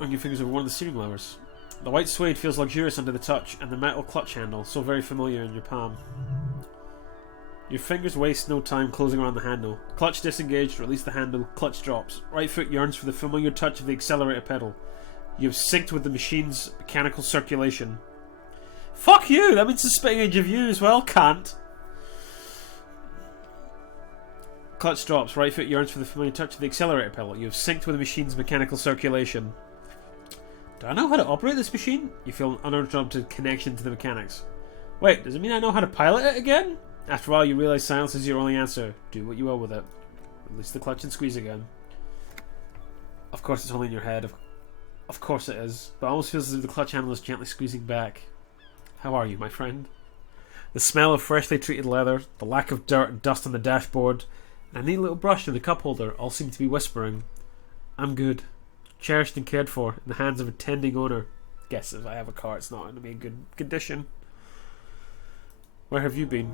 On your fingers over one of the steering levers. The white suede feels luxurious under the touch, and the metal clutch handle, so very familiar in your palm. Your fingers waste no time closing around the handle. Clutch disengaged, release the handle, clutch drops. Right foot yearns for the familiar touch of the accelerator pedal. You have synced with the machine's mechanical circulation. Fuck you! That means the spitting edge of you as well, can't. Clutch drops, right foot yearns for the familiar touch of the accelerator pedal. You have synced with the machine's mechanical circulation. Do I know how to operate this machine? You feel an uninterrupted connection to the mechanics. Wait, does it mean I know how to pilot it again? After a while, you realize silence is your only answer. Do what you will with it. Release the clutch and squeeze again. Of course it's only in your head. Of course it is. But it almost feels as if the clutch handle is gently squeezing back. How are you, my friend? The smell of freshly treated leather, the lack of dirt and dust on the dashboard, and a neat little brush in the cup holder all seem to be whispering, I'm good. Cherished and cared for, in the hands of a tending owner. Guess if I have a car, it's not going to be in good condition. Where have you been?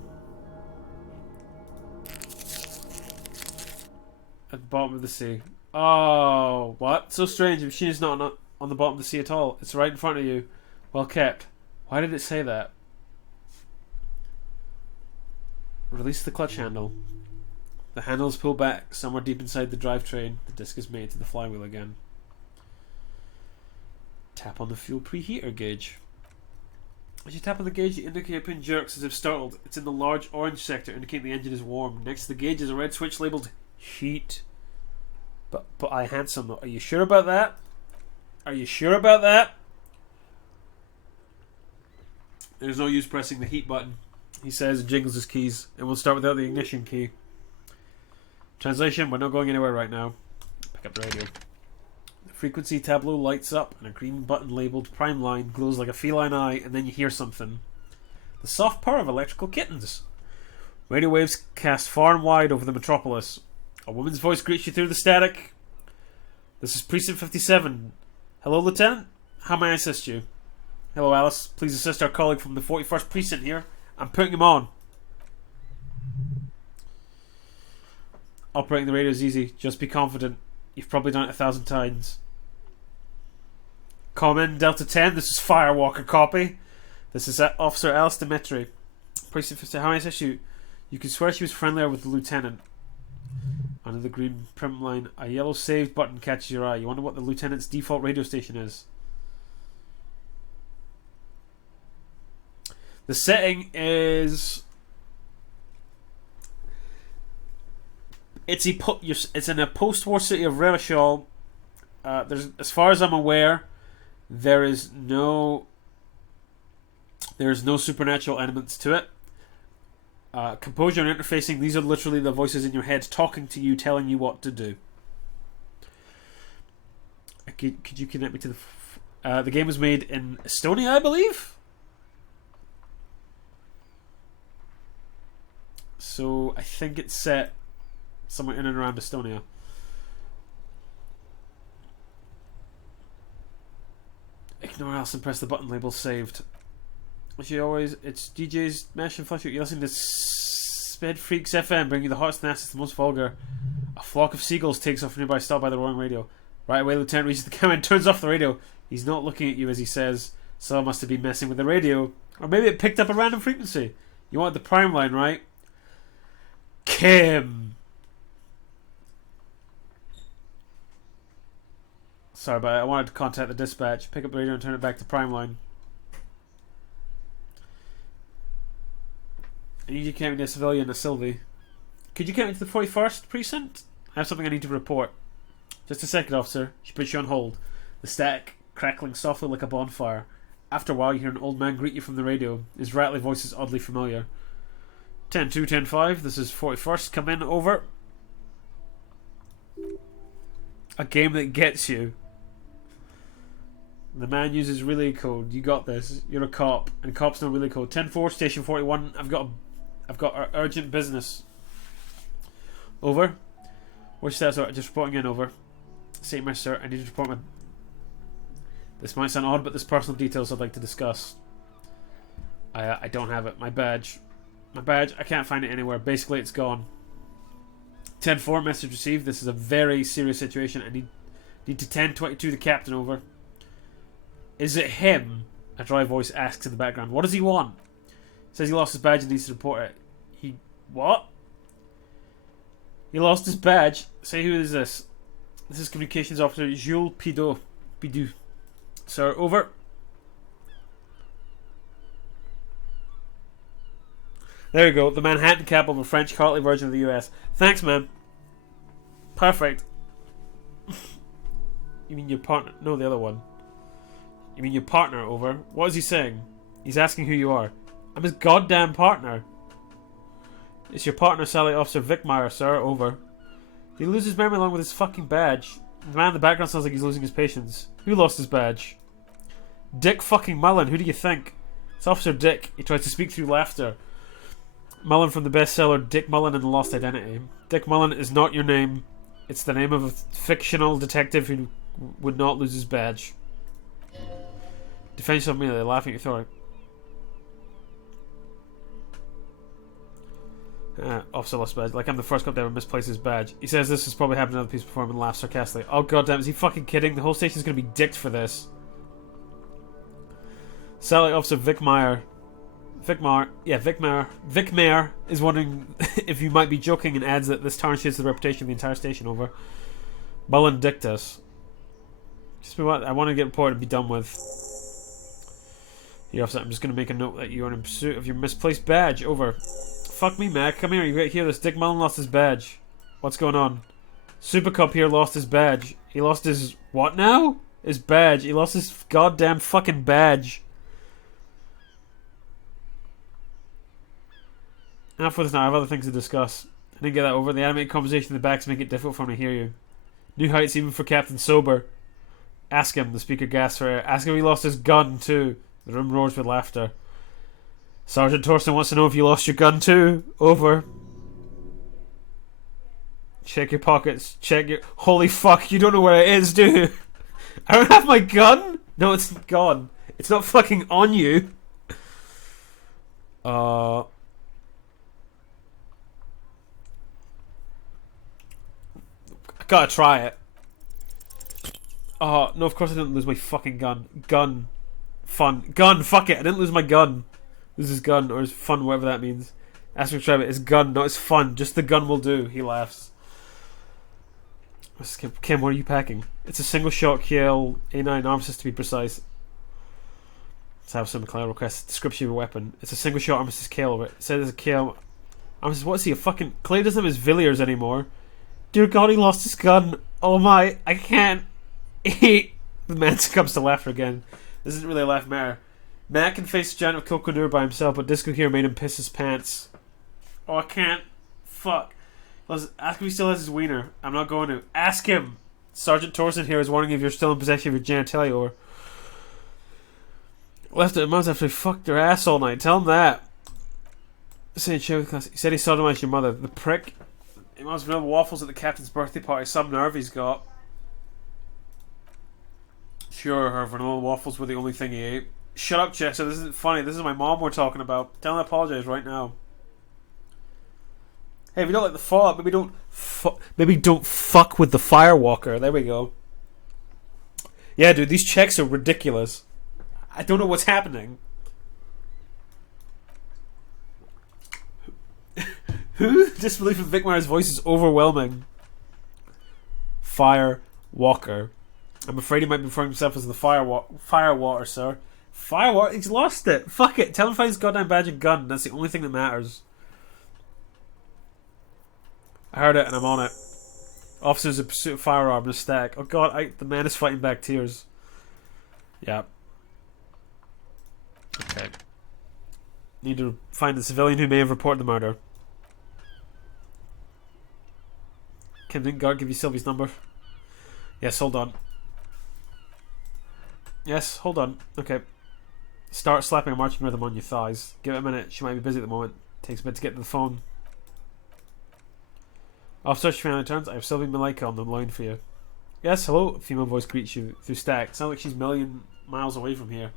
At the bottom of the sea. Oh, what? So strange. The machine is not on the bottom of the sea at all. It's right in front of you. Well kept. Why did it say that? Release the clutch handle. The handle is pulled back somewhere deep inside the drivetrain. The disc is made to the flywheel again. Tap on the fuel preheater gauge. As you tap on the gauge, the indicator pin jerks as if startled. It's in the large orange sector, indicating the engine is warm. Next to the gauge is a red switch labelled heat. But I handsome. Are you sure about that? Are you sure about that? There's no use pressing the heat button, he says and jingles his keys. It won't start without the ignition key. Translation, we're not going anywhere right now. Pick up the radio. The frequency tableau lights up and a green button labelled Prime Line glows like a feline eye, and then you hear something. The soft purr of electrical kittens. Radio waves cast far and wide over the metropolis. A woman's voice greets you through the static. This is Precinct 57. Hello, Lieutenant? How may I assist you? Hello, Alice. Please assist our colleague from the 41st Precinct here. I'm putting him on. Operating the radio is easy. Just be confident. You've probably done it 1,000 times. Come in, Delta 10. This is Firewalker copy. This is Officer Alice Dimitri. Precinct 50. How may I assist you? You can swear she was friendlier with the lieutenant. Under the green prim line, a yellow saved button catches your eye. You wonder what the lieutenant's default radio station is. The setting is... It's in a post-war city of Revachol. There's, as far as I'm aware, there is no There's no supernatural elements to it. Composure and interfacing, these are literally the voices in your head talking to you, telling you what to do. Could you connect me to the game was made in Estonia, I believe? So I think it's set somewhere in and around Estonia. Ignore else and press the button label saved. As you always, it's DJ's Mesh and Flush. You're listening to Sped Freaks FM, bringing you the hottest, nastiest, the most vulgar. A flock of seagulls takes off nearby, stopped by the roaring radio. Right away, Lieutenant reaches the camera and turns off the radio. He's not looking at you as he says, "Someone must have been messing with the radio. Or maybe it picked up a random frequency. You wanted the prime line, right? Kim." Sorry, but I wanted to contact the dispatch, pick up the radio and turn it back to prime line. I need you to connect me to a civilian, a Sylvie. Could you connect me to the 41st precinct? I have something I need to report. Just a second, officer. She puts you on hold. The static crackling softly like a bonfire. After a while, you hear an old man greet you from the radio. His rattly voice is oddly familiar. 10-2, 10-5. This is 41st. Come in, over. A game that gets you. The man uses relay code. You got this. You're a cop, and cops know relay code. 10-4, station 41. I've got urgent business. Over. What's that? Just reporting in. Over. Say, my sir, I need to report my. This might sound odd, but there's personal details I'd like to discuss. I don't have it. My badge. My badge. I can't find it anywhere. Basically, it's gone. 10-4, message received. This is a very serious situation. I need to 10-22 the captain. Over. Is it him? A dry voice asks in the background. What does he want? Says he lost his badge and needs to report it. He... What? He lost his badge? Say, who is this? This is Communications Officer Jules Pidou. Sir, over. There you go. The Manhattan capital of a French Hartley version of the US. Thanks, man. Perfect. You mean your partner? No, the other one. You mean your partner, over? What is he saying? He's asking who you are. I'm his goddamn partner. It's your partner, Sally Officer Vickmeyer, sir, over. Did he lose his memory along with his fucking badge? The man in the background sounds like he's losing his patience. Who lost his badge? Dick fucking Mullen, who do you think? It's Officer Dick. He tries to speak through laughter. Mullen from the bestseller Dick Mullen and the Lost Identity. Dick Mullen is not your name. It's the name of a fictional detective who would not lose his badge. Defend yourself immediately, laughing at your authority. Officer lost badge. Like I'm the first cop to ever misplace his badge. He says this has probably happened to other people before him and laughs sarcastically. Oh goddamn, is he fucking kidding? The whole station's gonna be dicked for this. Sally Officer Vickmeyer is wondering if you might be joking and adds that this tarnishes the reputation of the entire station. Over. Mullen dicked us. Just I want to get reported and be done with. The officer, I'm just going to make a note that you are in pursuit of your misplaced badge. Over. Fuck me, Mac. Come here. You got to hear this. Dick Mullen lost his badge. What's going on? Super Cop here lost his badge. He lost his... What now? His badge. He lost his goddamn fucking badge. Enough with this now. I have other things to discuss. I didn't get that over. The animated conversation in the backs make it difficult for me to hear you. New heights even for Captain Sober. Ask him. The speaker gasps for air. Ask him if he lost his gun too. The room roars with laughter. Sergeant Torsten wants to know if you lost your gun too. Over. Check your pockets. Check your... Holy fuck, you don't know where it is, do you? I don't have my gun? No, it's gone. It's not fucking on you. I gotta try it. Oh, no, of course I didn't lose my fucking gun. Gun. Fun. Gun, fuck it. I didn't lose my gun. Lose his gun, or his fun, whatever that means. Ask him to try it. His gun, not his fun. Just the gun will do. He laughs. Kim, what are you packing? It's a single shot KL A9 arm system to be precise. Let's have some McLeod request. Description of your weapon. It's a single shot armistice KL over it. It says it's a KL armistice. What is he? A fucking... Clay doesn't have his Villiers anymore. Dear God, he lost his gun. Oh my, I can't. The man succumbs to laughter again. This isn't really a laugh matter. Matt can face the giant of Coconut by himself, but Disco here made him piss his pants. Oh, I can't. Fuck. Ask if he still has his wiener. I'm not going to. Ask him. Sergeant Torson here is wondering if you're still in possession of your genitalia or... Left at Mum's after he fucked their ass all night. Tell him that. Saying share with class. He said he sodomized your mother. The prick. He must have waffles at the captain's birthday party. Some nerve he's got. Sure, her vanilla waffles were the only thing he ate. Shut up, Chester. This isn't funny. This is my mom we're talking about. Tell him I apologize right now. Hey, if you don't like the Fallout, maybe don't fuck with the Firewalker. There we go. Yeah, dude, these checks are ridiculous. I don't know what's happening. Who? Disbelief in Vic Meyer's voice is overwhelming. Firewalker. I'm afraid he might be referring to himself as the Firewater, sir. Firewater? He's lost it. Fuck it. Tell him to find his goddamn badge and gun. That's the only thing that matters. I heard it and I'm on it. Officers in pursuit of firearm in a stack. Oh god, the man is fighting back tears. Yeah. Okay. Need to find the civilian who may have reported the murder. Can Guard give you Sylvie's number? Yes, hold on. Yes, hold on. Okay. Start slapping a marching rhythm on your thighs. Give it a minute. She might be busy at the moment. Takes a bit to get to the phone. Officer, she finally returns. I have Sylvie Malika on the line for you. Yes, hello. A female voice greets you through stack. Sounds like she's a million miles away from here.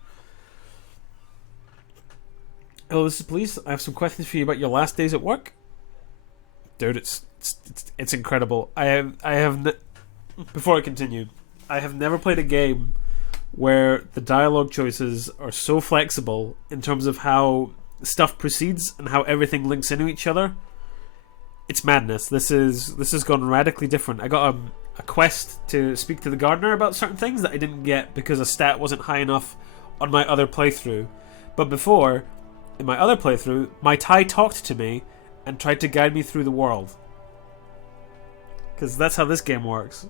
Hello, this is police. I have some questions for you about your last days at work. Dude, it's incredible. Before I continue, I have never played a game where the dialogue choices are so flexible in terms of how stuff proceeds and how everything links into each other. It's madness. This has gone radically different. I got a quest to speak to the gardener about certain things that I didn't get because a stat wasn't high enough on my other playthrough. But before, in my other playthrough, my Thai talked to me and tried to guide me through the world. Because that's how this game works.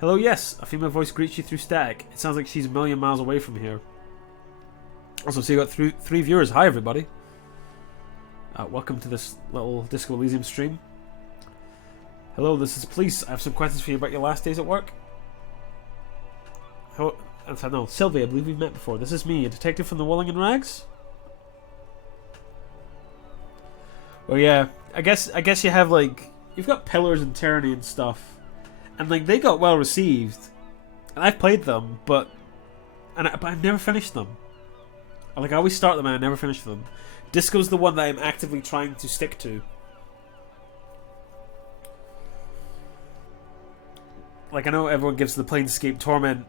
Hello, yes. A female voice greets you through static. It sounds like she's a million miles away from here. Also, so you got three viewers. Hi, everybody. Welcome to this little Disco Elysium stream. Hello, this is police. I have some questions for you about your last days at work. Hello, no, Sylvie, I believe we've met before. This is me, a detective from the Walling and Rags. Oh yeah, I guess you have you've got Pillars and Tyranny and stuff, and they got well received, and I've played them, but I've never finished them. I always start them and I never finish them. Disco's the one that I'm actively trying to stick to. I know everyone gives the Planescape Torment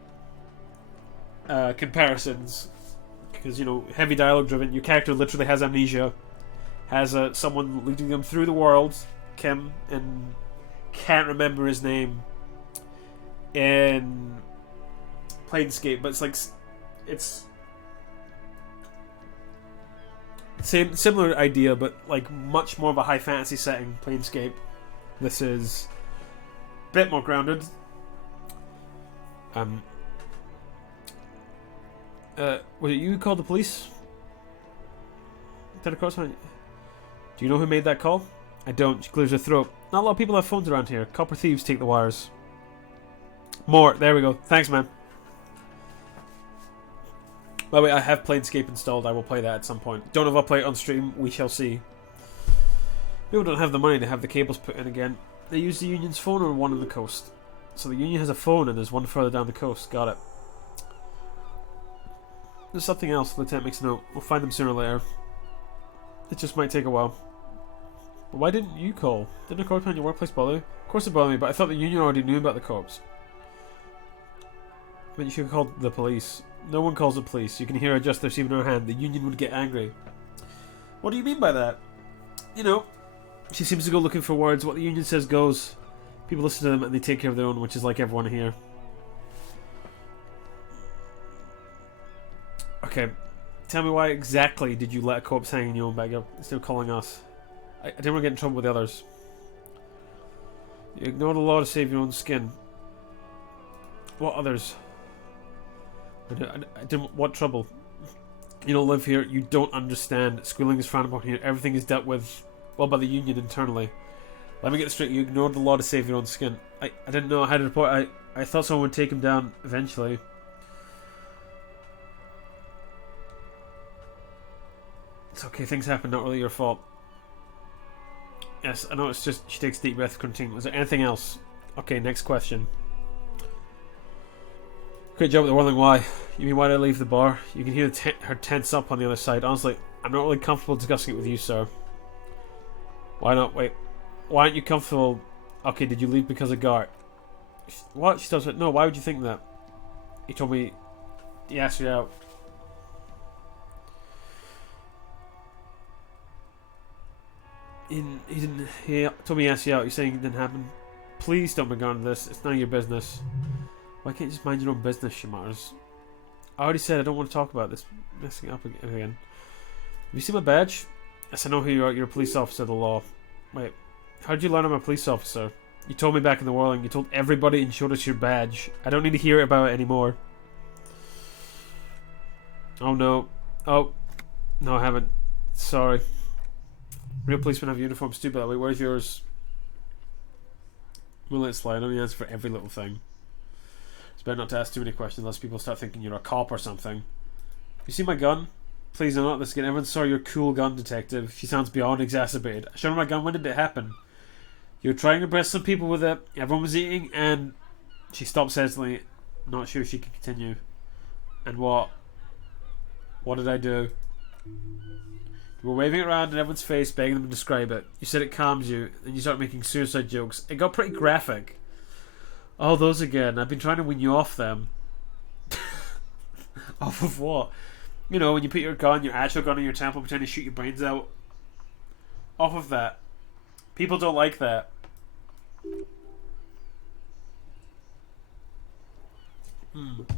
comparisons because heavy dialogue driven. Your character literally has amnesia, has someone leading them through the world, Kim, and can't remember his name in Planescape, but it's similar idea, but much more of a high fantasy setting. Planescape. This is a bit more grounded. Was it you who called the police? Do you know who made that call? I don't. She clears her throat. Not a lot of people have phones around here. Copper thieves take the wires. More. There we go. Thanks, man. By the way, I have Planescape installed. I will play that at some point. Don't know if I'll play it on stream. We shall see. People don't have the money to have the cables put in again. They use the Union's phone or one on the coast. So the Union has a phone and there's one further down the coast. Got it. There's something else. Lieutenant makes a note. We'll find them sooner or later. It just might take a while. But why didn't you call? Didn't a corpse on your workplace bother you? Of course it bothered me, but I thought the Union already knew about the corpse. I mean, you should have called the police. No one calls the police. You can hear her just receiving her hand. The Union would get angry. What do you mean by that? She seems to go looking for words. What the Union says goes. People listen to them and they take care of their own, which is like everyone here. Okay. Tell me why exactly did you let a corpse hang in your own backyard instead of calling us? I didn't want to get in trouble with the others. You ignore the law to save your own skin. What others? I didn't. What trouble? You don't live here. You don't understand. Schooling is frowned upon here. Everything is dealt with, well, by the union internally. Let me get this straight. You ignored the law to save your own skin. I didn't know how to report. I thought someone would take him down eventually. It's okay. Things happen. Not really your fault. Yes, I know. It's just she takes a deep breath. Continue. Was there anything else? Okay. Next question. Great job at the whirling. Why? You mean why did I leave the bar? You can hear her tense up on the other side. Honestly, I'm not really comfortable discussing it with you, sir. Why not? Wait. Why aren't you comfortable? Okay, did you leave because of Gart? What? She starts with, no, why would you think that? He told me he asked you out. He told me he asked you out. You're saying it didn't happen? Please don't regard this. It's none of your business. Why can't you just mind your own business, she mutters. I already said I don't want to talk about this messing up again. Have you seen my badge? Yes, I know who you are. You're a police officer of the law. Wait, how did you learn I'm a police officer? You told me back in the whirling. You told everybody and showed us your badge. I don't need to hear about it anymore. Oh no. Oh. No, I haven't. Sorry. Real policemen have uniforms too, by the way. Where's yours? We'll let it slide. I don't answer for every little thing. It's better not to ask too many questions unless people start thinking you're a cop or something. You see my gun? Please don't let this again. Everyone saw your cool gun, detective. She sounds beyond exacerbated. I showed her my gun. When did it happen? You were trying to impress some people with it. Everyone was eating, and she stopped suddenly. Not sure she could continue. And what? What did I do? You were waving it around in everyone's face, begging them to describe it. You said it calms you, and you started making suicide jokes. It got pretty graphic. Oh, those again. I've been trying to win you off them. Off of what? You know, when you put your actual gun in your temple, pretend to shoot your brains out. Off of that. People don't like that.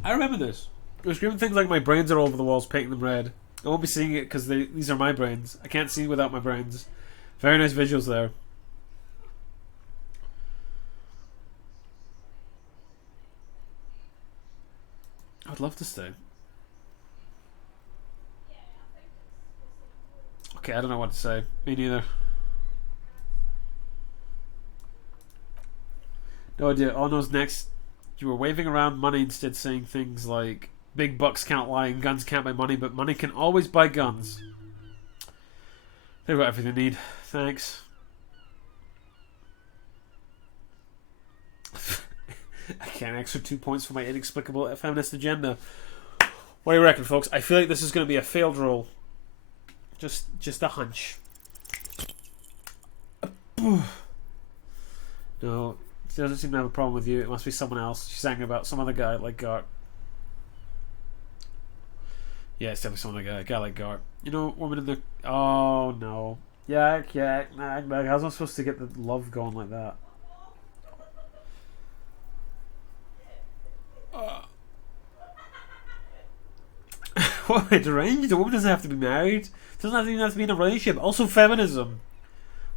I remember this. I was screaming things like my brains are all over the walls, painting them red. I won't be seeing it because these are my brains. I can't see without my brains. Very nice visuals there. I'd love to stay. Okay, I don't know what to say. Me neither. No idea. All knows next. You were waving around money instead, saying things like big bucks can't lie and guns can't buy money, but money can always buy guns. They've got everything they need. Thanks. I can't extra 2 points for my inexplicable feminist agenda. What do you reckon, folks? I feel like this is going to be a failed roll. Just a hunch. No, she doesn't seem to have a problem with you. It must be someone else. She's angry about some other guy like Gart. Yeah, it's definitely some other guy. A guy like Gart. You know, woman in the... Oh, no. Yeah. How's I supposed to get the love going like that? What? Deranged? A woman doesn't have to be married. Doesn't even have to be in a relationship. Also feminism.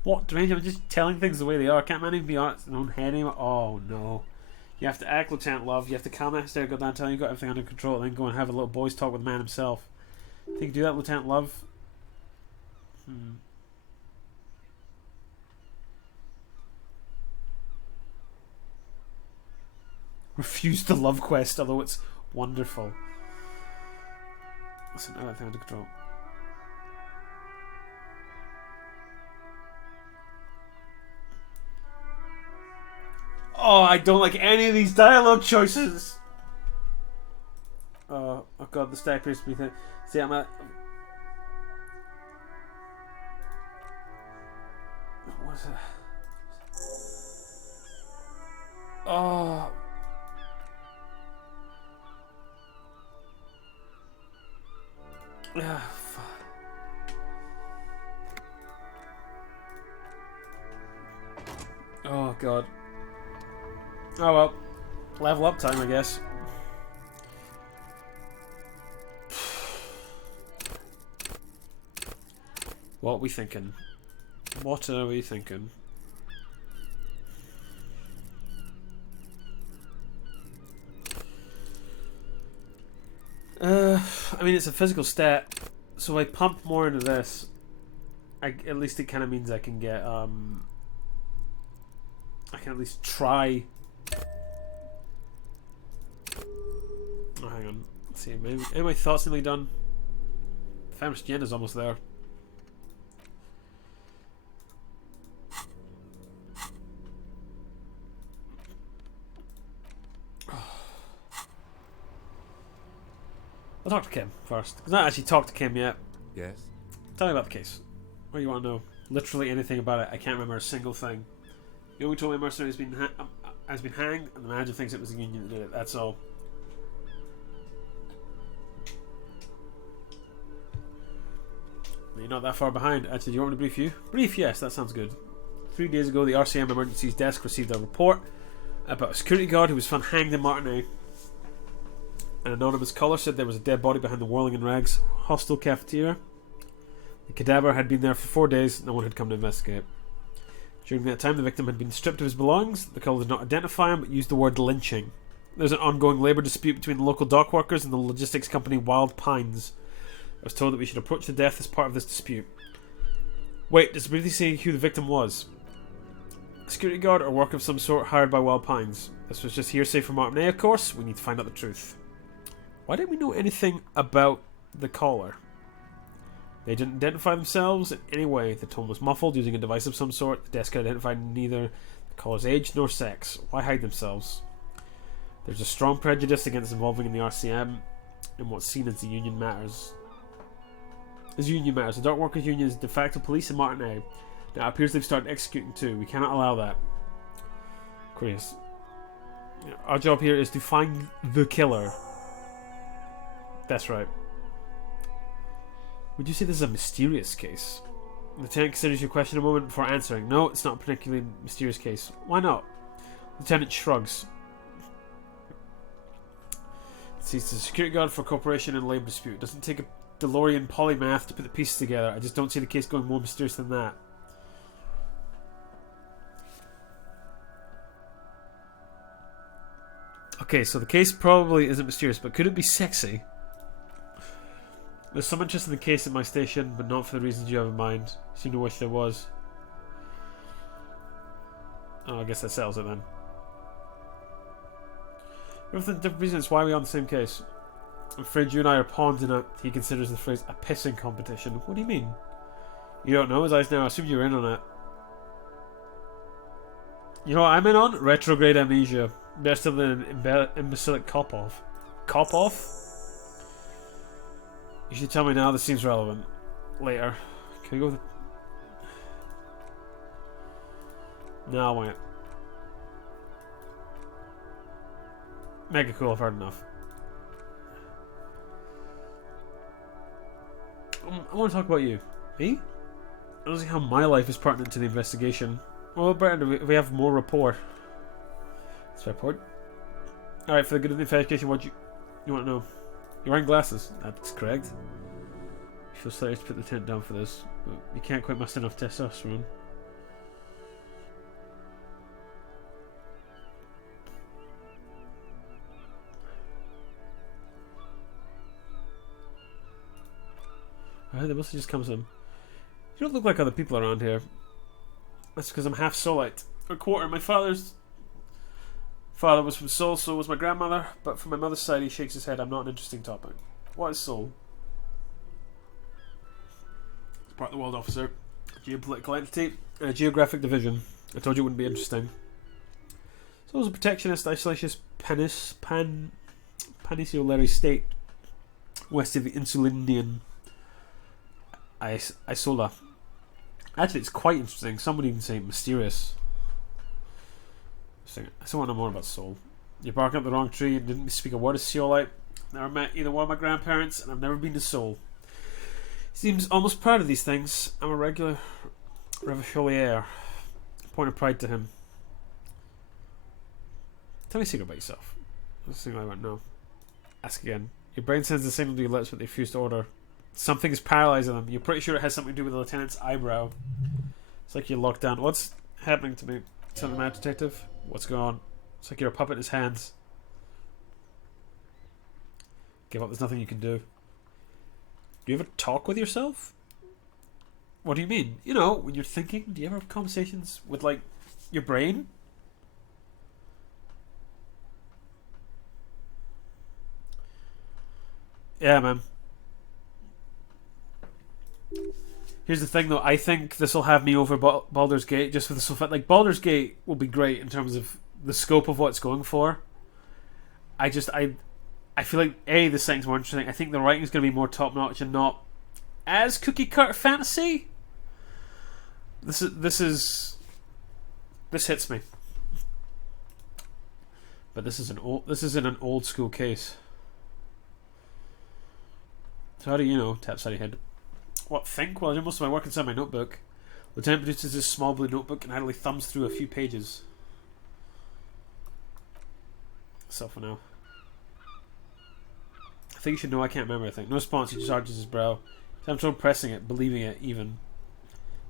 What? Deranged? I'm just telling things the way they are. Can't man even be on its own head anymore? Oh, no. You have to act Lieutenant Love. You have to calm that hysterical down, tell you got everything under control, and then go and have a little boys' talk with the man himself. Think you can do that, Lieutenant Love? Refuse the love quest, although it's wonderful. Listen, I got everything under control. Oh, I don't like any of these dialogue choices. Oh god, the stack appears to be thin. See, I'm at... What is it? Oh... Ah, fuck. Oh god. Oh well. Level up time, I guess. What are we thinking? What are we thinking? I mean, it's a physical stat, so if I pump more into this, at least it kind of means I can get, I can at least try. Oh, hang on. Let's see, maybe, are my thoughts nearly done? Famished Yen is almost there. I'll talk to Kim first. I've not actually talked to Kim yet. Yes? Tell me about the case. What do you want to know? Literally anything about it. I can't remember a single thing. You only told me a mercenary has been hanged, and the manager thinks it was the union that did it. That's all. You're not that far behind. Actually, do you want me to brief you? Brief, yes, that sounds good. 3 days ago, the RCM Emergencies Desk received a report about a security guard who was found hanged in Martinez. An anonymous caller said there was a dead body behind the Whirling and Rags hostel cafeteria. The cadaver had been there for 4 days. No one had come to investigate. During that time, the victim had been stripped of his belongings. The caller did not identify him, but used the word lynching. There's an ongoing labour dispute between the local dock workers and the logistics company Wild Pines. I was told that we should approach the death as part of this dispute. Wait, does it really say who the victim was? A security guard or worker of some sort hired by Wild Pines? This was just hearsay from Martinet, of course. We need to find out the truth. Why didn't we know anything about the caller? They didn't identify themselves in any way. The tone was muffled, using a device of some sort. The desk identified neither the caller's age nor sex. Why hide themselves? There's a strong prejudice against involving in the RCM in what's seen as the union matters. The Dock Workers Union is de facto police in Martinet. Now it appears they've started executing too. We cannot allow that. Chris. Our job here is to find the killer. That's right. Would you say this is a mysterious case? The Lieutenant considers your question a moment before answering. No, it's not a particularly mysterious case. Why not? The Lieutenant shrugs. It's a security guard for a corporation and labour dispute. It doesn't take a DeLorean polymath to put the pieces together. I just don't see the case going more mysterious than that. Okay, so the case probably isn't mysterious, but could it be sexy? There's some interest in the case at my station, but not for the reasons you have in mind. Seem to wish there was. Oh, I guess that settles it then. Everything different reasons why we're on the same case. I'm afraid you and I are pawns in a, he considers the phrase, a pissing competition. What do you mean? You don't know, his eyes now. I assume you're in on it. You know what I'm in on? Retrograde amnesia. Better than an imbecilic cop-off. Cop-off? You should tell me now, this seems relevant. Later. Can we go with the... No, I won't. Mega cool, I've heard enough. I want to talk about you. Me? I don't see how my life is pertinent to the investigation. Well, Brendan, we have more rapport. That's a fair point. Alright, for the good of the investigation, what you want to know? You're wearing glasses. That's correct. You feel slightly to put the tent down for this, but you can't quite muster enough testosterone. They must have just come some. You don't look like other people around here. That's because I'm half Solite. A quarter. My father's father was from Seoul, so was my grandmother. But from my mother's side, he shakes his head. I'm not an interesting topic. What is Seoul? It's part of the world, officer. A geopolitical entity and a geographic division. I told you it wouldn't be interesting. Seoul is a protectionist, isolationist, peninsular state west of the Insulindian Isola. Actually, it's quite interesting. Some would even say mysterious. I still want to know more about Seoul. You're barking up the wrong tree and didn't speak a word of Seolite. Never met either one of my grandparents, and I've never been to Seoul. He seems almost proud of these things. I'm a regular Revacholier. Point of pride to him. Tell me a secret about yourself. That's the thing I won't know. Ask again. Your brain sends a signal to your lips, but they refuse to order. Something is paralysing them. You're pretty sure it has something to do with the lieutenant's eyebrow. It's like you're locked down. What's happening to me? Something, mad detective? What's going on? It's like you're a puppet in his hands. Give up, there's nothing you can do. Do you ever talk with yourself? What do you mean? You know, when you're thinking, do you ever have conversations with, like, your brain? Yeah, man. Here's the thing, though. I think this will have me over Baldur's Gate just for the fact. Like, Baldur's Gate will be great in terms of the scope of what it's going for. I feel like the setting's more interesting. I think the writing's going to be more top notch and not as cookie cutter fantasy. This hits me. But this isn't an old school case. So how do you know? Tap side of your head. What, think? Well, I do most of my work inside my notebook. Lieutenant produces this small blue notebook and idly thumbs through a few pages. So for now. I think you should know I can't remember anything. No response, he just arches his brow. I'm trouble pressing it, believing it, even.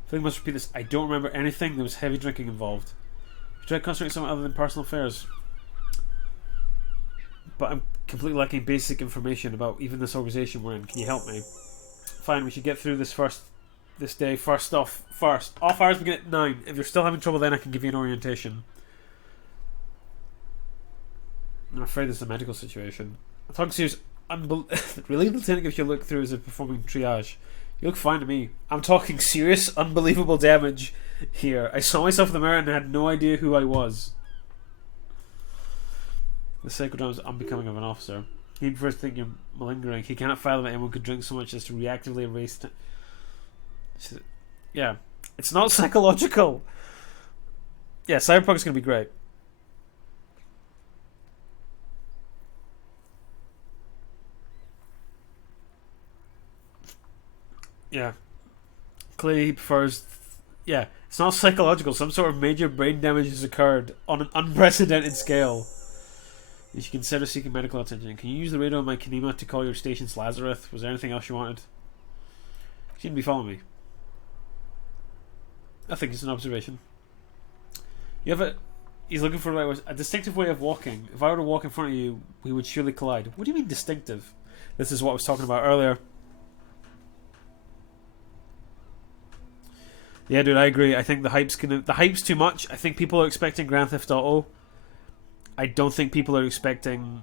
I think I must repeat this. I don't remember anything. There was heavy drinking involved. You try to concentrate on something other than personal affairs. But I'm completely lacking basic information about even this organization we're in. Can you help me? Fine, we should get through this day. First. Off hours begin at 9. If you're still having trouble, then I can give you an orientation. I'm afraid this is a medical situation. I'm talking serious. Really? The lieutenant gives you a look through as a performing triage. You look fine to me. I'm talking serious, unbelievable damage here. I saw myself in the mirror and had no idea who I was. The psychodrama is unbecoming of an officer. He prefers to think you're malingering. He cannot fathom that anyone could drink so much as to reactively erase yeah. It's not psychological. Yeah, Cyberpunk's going to be great. Yeah. Clearly he prefers... Yeah, it's not psychological. Some sort of major brain damage has occurred on an unprecedented scale. You should consider seeking medical attention. Can you use the radio on my Kanema to call your station's Lazarus? Was there anything else you wanted? You shouldn't be following me. I think it's an observation. You have He's looking for a distinctive way of walking. If I were to walk in front of you, we would surely collide. What do you mean distinctive? This is what I was talking about earlier. Yeah, dude, I agree. I think the hype's too much. I think people are expecting Grand Theft Auto. I don't think people are expecting...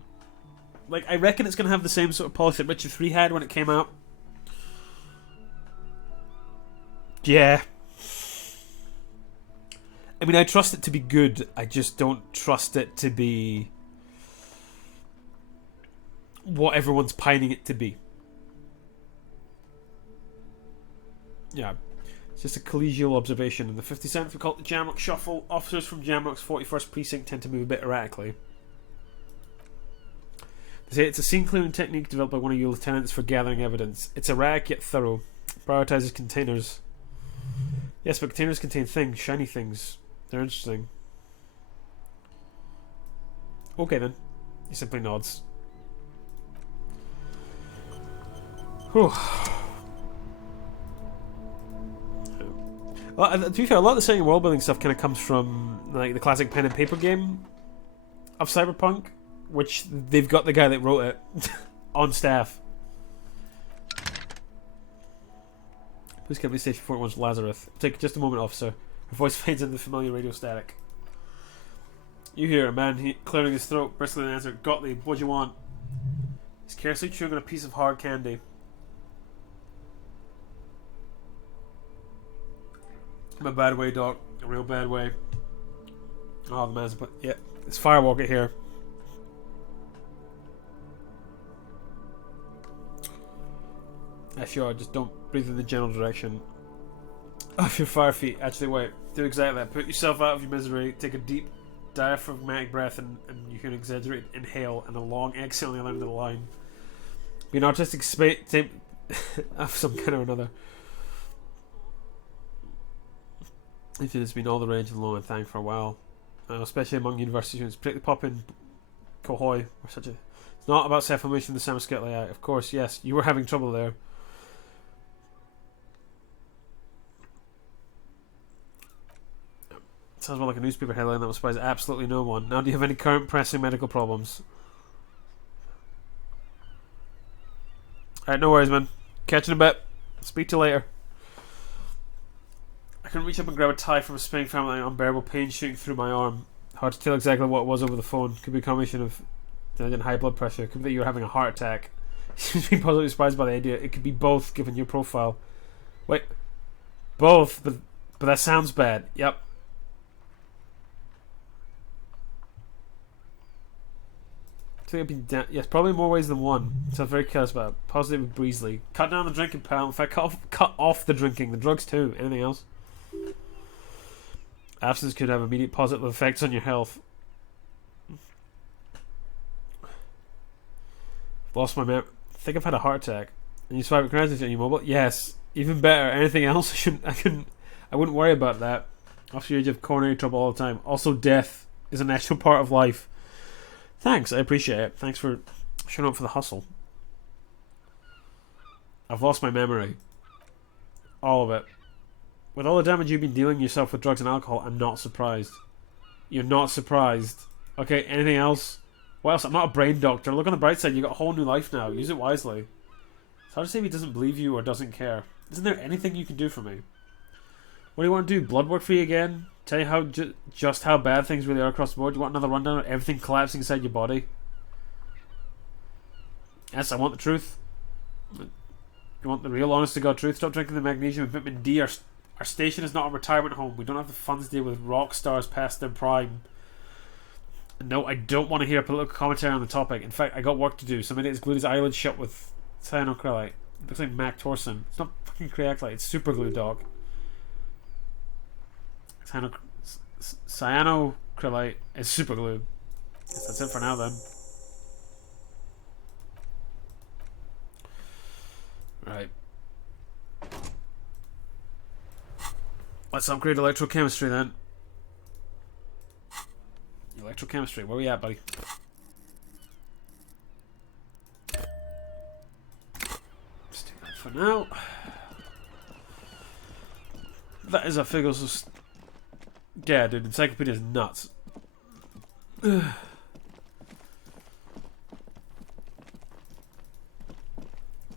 Like, I reckon it's going to have the same sort of polish that Witcher 3 had when it came out. Yeah. I mean, I trust it to be good. I just don't trust it to be what everyone's pining it to be. Yeah. It's just a collegial observation. In the 57th, we call it the Jamrock Shuffle. Officers from Jamrock's 41st Precinct tend to move a bit erratically. They say it's a scene-clearing technique developed by one of your lieutenants for gathering evidence. It's erratic yet thorough. Prioritizes containers. Yes, but containers contain things, shiny things. They're interesting. Okay then. He simply nods. Whew. Well, to be fair, a lot of the setting and world building stuff kind of comes from like the classic pen and paper game of Cyberpunk, which they've got the guy that wrote it on staff. Please come to Station 41's Lazarus. Take just a moment, officer. Her voice fades into the familiar radio static. You hear a man clearing his throat, briskly answered, "Gottlieb, what do you want?" He's carelessly chewing on a piece of hard candy. In a bad way, Doc. A real bad way. Oh, the man's... Yeah, it's Firewalker here. Yeah, sure, just don't breathe in the general direction of your fire feet. Actually, wait. Do exactly that. Put yourself out of your misery. Take a deep diaphragmatic breath and you can exaggerate inhale and a long exhale on the other end of the line. Be an artistic of some kind or another. It has been all the rage and low and thank for a while, especially among university students, particularly pop in Cohoy. It's not about self-formation. The Samusket layout, of course. Yes, you were having trouble there. Sounds more like a newspaper headline that will surprise absolutely no one. Now, do you have any current pressing medical problems? Alright, no worries, man. Catch you in a bit. Speak to you later. I couldn't reach up and grab a tie from a spinning family, unbearable pain shooting through my arm. Hard to tell exactly what it was over the phone. Could be a combination of high blood pressure. Could be that you were having a heart attack. Seems to be positively surprised by the idea. It could be both, given your profile. Wait, both, but that sounds bad. Yep. So it'd be yes, probably more ways than one. So I'm very careless about it. Positive with Breesley. Cut down the drinking, pal. In fact, cut off the drinking. The drugs too. Anything else? Abstinence could have immediate positive effects on your health. Lost my memory. I think I've had a heart attack. And you survived. Congratulations on you mobile. Yes. Even better. Anything else? I wouldn't worry about that. After your age of coronary trouble all the time. Also, death is a natural part of life. Thanks, I appreciate it. Thanks for showing up for the hustle. I've lost my memory. All of it. With all the damage you've been dealing yourself with drugs and alcohol, I'm not surprised. You're not surprised. Okay, anything else? What else? I'm not a brain doctor. Look on the bright side, you got a whole new life now. Use it wisely. It's hard to say if he doesn't believe you or doesn't care. Isn't there anything you can do for me? What do you want to do? Blood work for you again? Tell you how just how bad things really are across the board? You want another rundown of everything collapsing inside your body? Yes, I want the truth. You want the real honest-to-God truth? Stop drinking the magnesium and vitamin D. Our station is not a retirement home. We don't have the funds to deal with rock stars past their prime. No, I don't want to hear a political commentary on the topic. In fact, I got work to do. Some idiot's glued his eyelids shut with cyanocrylate. It looks like Mac Torson. It's not fucking cryaclite. It's super glue, dog. Cyanocrylate is super glue. Guess that's it for now then. Right. Let's upgrade electrochemistry then. Electrochemistry, where we at, buddy? Let's do that for now. That is a figure. Yeah, dude, encyclopedia is nuts.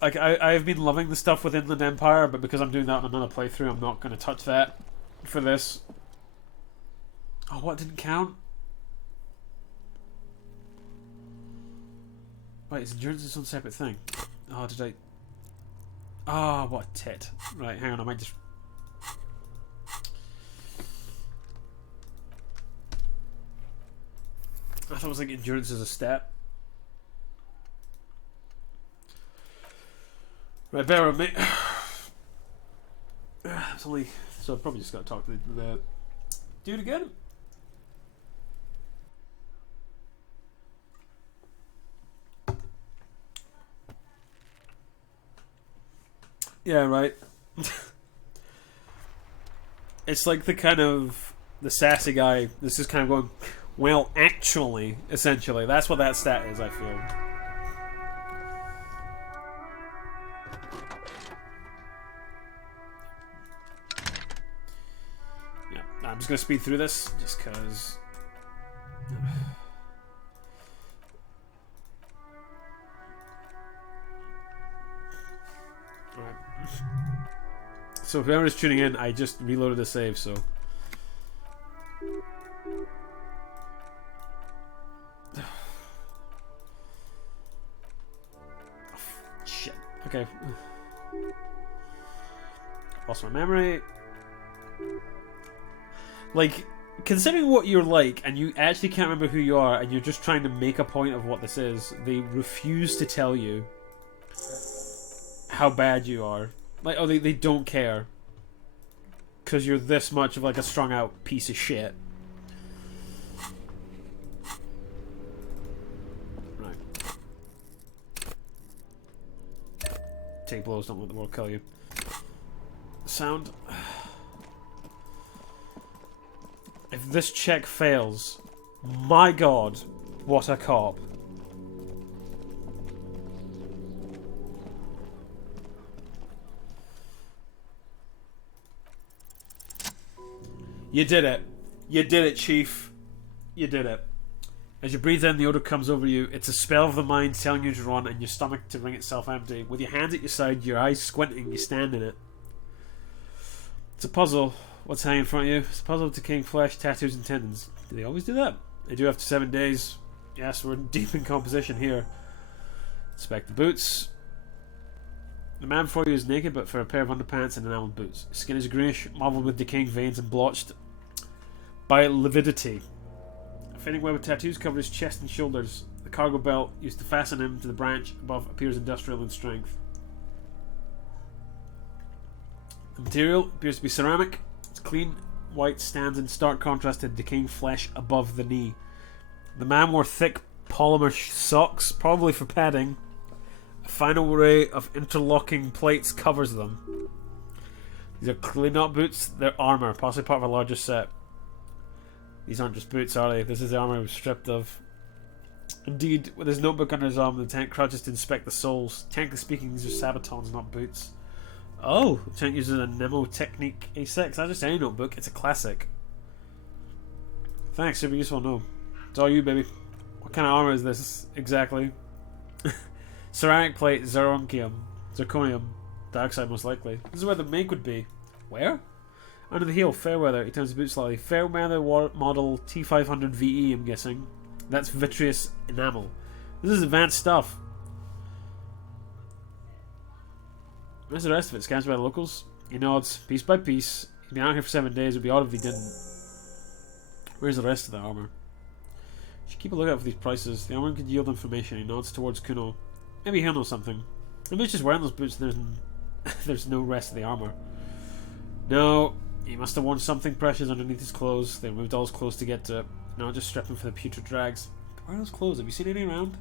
Like, I've been loving the stuff with Inland Empire, but because I'm doing that on another playthrough, I'm not going to touch that for this. Oh, what didn't count? Wait, is endurance its own separate thing? Oh, did I... Oh, what a tit. Right, hang on, I might just... I thought it was like endurance as a stat. Right, bear with me. It's only... So I've probably just got to talk to the dude again. Yeah, right. It's like the kind of... The sassy guy. This is kind of going... Well, actually, essentially. That's what that stat is, I feel. Yeah, I'm just going to speed through this, just because... Alright. So if whoever's tuning in, I just reloaded the save, so... Shit. Okay. Lost my memory. Like, considering what you're like, and you actually can't remember who you are, and you're just trying to make a point of what this is, they refuse to tell you how bad you are. Like, oh, they don't care. Because you're this much of, like, a strung out piece of shit. Right. Take blows, don't let the world kill you. Sound. If this check fails, my god, what a cop. You did it. You did it, Chief. You did it. As you breathe in, the odour comes over you. It's a spell of the mind telling you to run and your stomach to wring itself empty. With your hands at your side, your eyes squinting, you stand in it. It's a puzzle. What's hanging in front of you? It's a puzzle of decaying flesh, tattoos and tendons. Do they always do that? They do after 7 days. Yes, we're deep in composition here. Inspect the boots. The man before you is naked but for a pair of underpants and enamelled boots. His skin is greenish, marbled with decaying veins and blotched by lividity. A fading web of tattoos cover his chest and shoulders. The cargo belt used to fasten him to the branch above appears industrial in strength. The material appears to be ceramic. Its clean white stands in stark contrast to decaying flesh above the knee. The man wore thick polymer socks, probably for padding. A final array of interlocking plates covers them. These are clearly not boots, they're armour, possibly part of a larger set. These aren't just boots, are they? This is the armour he was stripped of. Indeed, with his notebook under his arm, the Lieutenant crouches to inspect the soles. Technically speaking, these are sabatons, not boots. Oh, the Lieutenant uses a Mnemotechnique A6. Not just any notebook, it's a classic. Thanks, super useful to know. It's all you, baby. What kind of armour is this, exactly? Ceramic plate, zirconium dioxide, most likely. This is where the make would be. Where? Under the heel, Fairweather. He turns the boot slightly. Fairweather model T500 VE, I'm guessing. That's vitreous enamel. This is advanced stuff. Where's the rest of it? Scans by the locals? He nods, piece by piece. He's been out here for 7 days. It would be odd if he didn't. Where's the rest of the armour? Should keep a lookout for these prices. The armour could yield information. He nods towards Kuno. Maybe he'll know something. Maybe he's just wearing those boots and there's no rest of the armour. No, he must have worn something precious underneath his clothes. They removed all his clothes to get to it. Now just stripping for the putrid rags. Where are those clothes? Have you seen any around?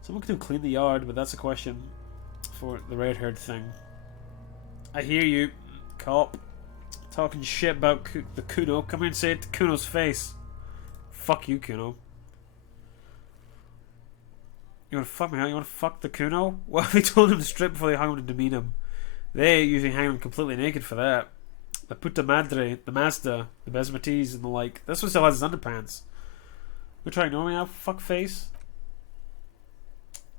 Someone could have cleaned the yard, but that's a question for the red-haired thing. I hear you, cop. Talking shit about the Kuno. Come here and say it to Kuno's face. Fuck you, Kuno. You wanna fuck me, huh? You wanna fuck the Kuno? Well, they told him to strip before they hung him to demean him. They usually hang him completely naked for that. The puta madre, the Mazda, the Besmatees, and the like. This one still has his underpants. We're trying to know me now, fuck face.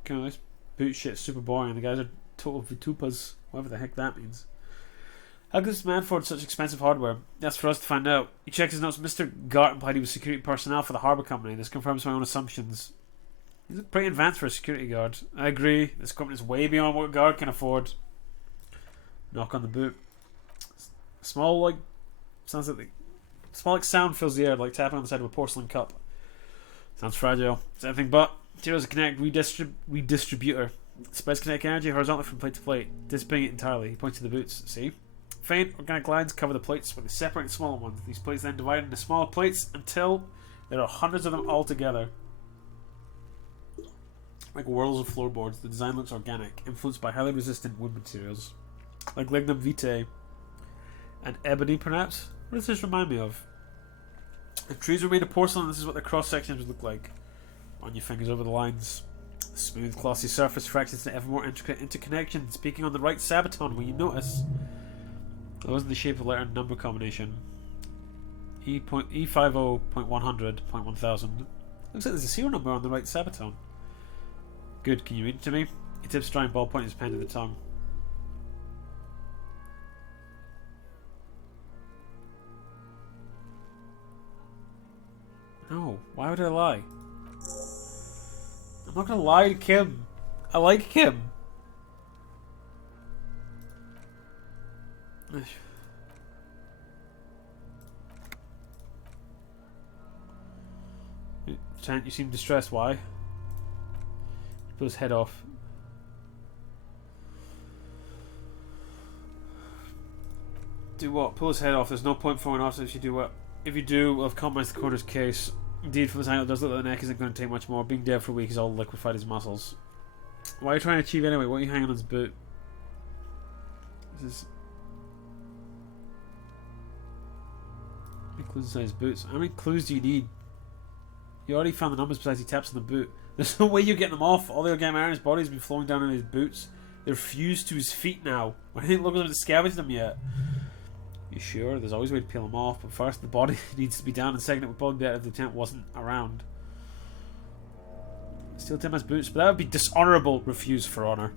Okay, this boot shit's super boring. The guys are total vitupas, whatever the heck that means. How could this man afford such expensive hardware? That's for us to find out. He checks his notes. Mr. Gart implied he was security personnel for the harbour company. This confirms my own assumptions. He's pretty advanced for a security guard. I agree. This company is way beyond what a guard can afford. Knock on the boot. Small like sound fills the air like tapping on the side of a porcelain cup. Sounds fragile. It's anything but. Materials a connect redistributor. Spreads kinetic energy horizontally from plate to plate, dissipating it entirely. He points to the boots. See? Faint organic lines cover the plates, but they separate the smaller ones. These plates then divide into smaller plates until there are hundreds of them all together. Like whirls of floorboards, the design looks organic, influenced by highly resistant wood materials. Like lignum vitae and ebony, perhaps? What does this remind me of? If trees were made of porcelain, this is what the cross sections would look like. Run your fingers over the lines. The smooth, glossy surface fractures into ever more intricate interconnections. Peaking on the right sabaton, will you notice? That wasn't the shape of letter and number combination. E50.100.1000. Looks like there's a serial number on the right sabaton. Good, can you read it to me? He tips drawing ball, pointing his pen to the tongue. No, why would I lie? I'm not gonna lie to Kim. I like Kim. Lieutenant, you seem distressed. Why? Pull his head off. Do what? Pull his head off. There's no point throwing off if you do what. If you do, we'll have compromised the coroner's case. Indeed, from this angle, it does look like the neck isn't going to take much more. Being dead for a week has all liquefied his muscles. What are you trying to achieve anyway? What are you hanging on his boot? This is... How many clues inside his boots? How many clues do you need? You already found the numbers besides he taps on the boot. There's no way you're getting them off. All the organic matter in his body has been flowing down in his boots. They're fused to his feet now. I didn't look at him to scavenge them yet. You sure? There's always a way to peel them off, but first the body needs to be down, and second it would probably be better if the tent wasn't around. Steal Tim's boots, but that would be dishonourable. Refuse for honour.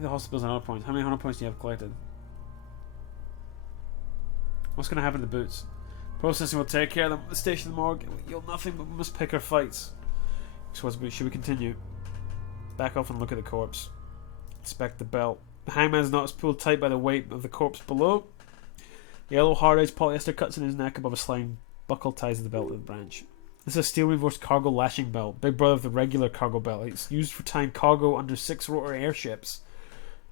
The hospital's an honor point. How many honor points do you have collected? What's going to happen to the boots? Processing will take care of them. The station, the morgue. We yield nothing, but we must pick our fights. So should we continue? Back off and look at the corpse. Inspect the belt. The hangman's knot is pulled tight by the weight of the corpse below. Yellow hard-edged polyester cuts in his neck above a sliding buckle ties the belt to the branch. This is a steel-reinforced cargo lashing belt, big brother of the regular cargo belt. It's used for tying cargo under 6-rotor airships.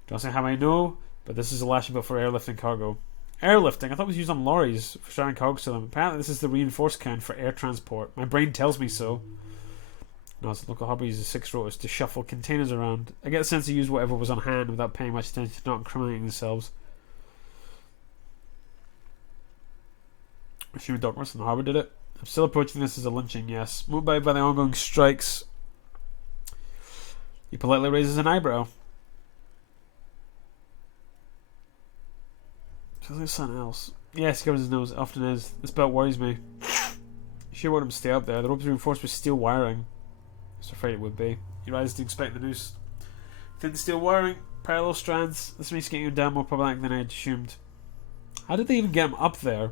Don't say how I know, but this is a lashing belt for airlifting cargo. Airlifting? I thought it was used on lorries for strapping cargo to them. Apparently this is the reinforced kind for air transport. My brain tells me so. No, the local harbour uses 6 rotors to shuffle containers around. I get the sense they use whatever was on hand without paying much attention to not incriminating themselves. Assuming Doc Mercer in the harbour did it. I'm still approaching this as a lynching, yes. Motivated by the ongoing strikes. He politely raises an eyebrow. Feels like something else. Yes, he covers his nose. It often is. This belt worries me. You sure want him to stay up there? The rope's reinforced with steel wiring. I was afraid it would be. He rises to inspect the noose. Thin steel wiring, parallel strands. This makes getting him down more problematic than I had assumed. How did they even get him up there?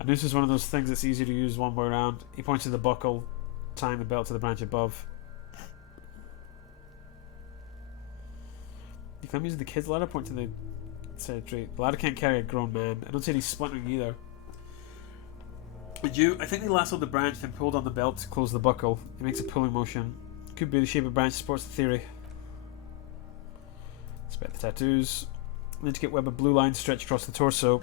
A noose is one of those things that's easy to use one way around. He points to the buckle, tying the belt to the branch above. If I'm using the kid's ladder, point to the secretary. The ladder can't carry a grown man. I don't see any splintering either. And you, I think they lassoed the branch, then pulled on the belt to close the buckle. It makes a pulling motion. Could be the shape of branch supports the theory. Inspect the tattoos. Then to get web of blue lines stretched across the torso.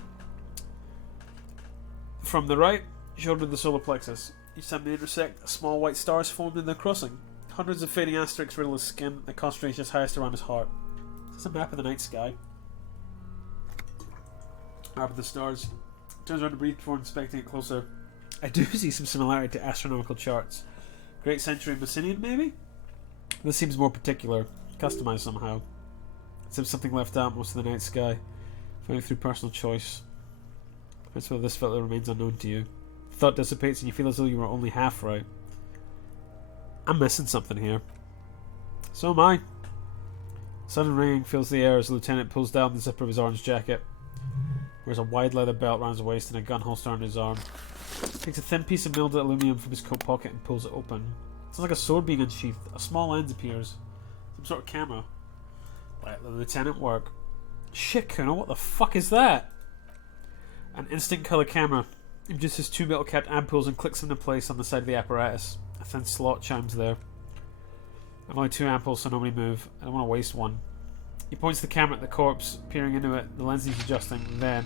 From the right, shoulder to the solar plexus. Each time they intersect, a small white star is formed in their crossing. Hundreds of fading asterisks riddle his skin, the concentration is highest around his heart. Is this a map of the night sky? Map of the stars. Turns around to breathe before inspecting it closer. I do see some similarity to astronomical charts. Great Century Messinian, maybe? This seems more particular, customized somehow. As if something left out most of the night sky, found through personal choice. That's whether this filter remains unknown to you. The thought dissipates and you feel as though you were only half right. I'm missing something here. So am I. Sudden ringing fills the air as the lieutenant pulls down the zipper of his orange jacket. Wears a wide leather belt around his waist and a gun holster under his arm. Takes a thin piece of milled aluminium from his coat pocket and pulls it open. Sounds like a sword being unsheathed. A small lens appears. Some sort of camera. Let the lieutenant work. Shit, Kuno, what the fuck is that? An instant colour camera. Induces 2 metal capped ampules and clicks into place on the side of the apparatus. A thin slot chimes there. I've only 2 ampules, so nobody move. I don't want to waste one. He points the camera at the corpse, peering into it. The lens he's adjusting. Then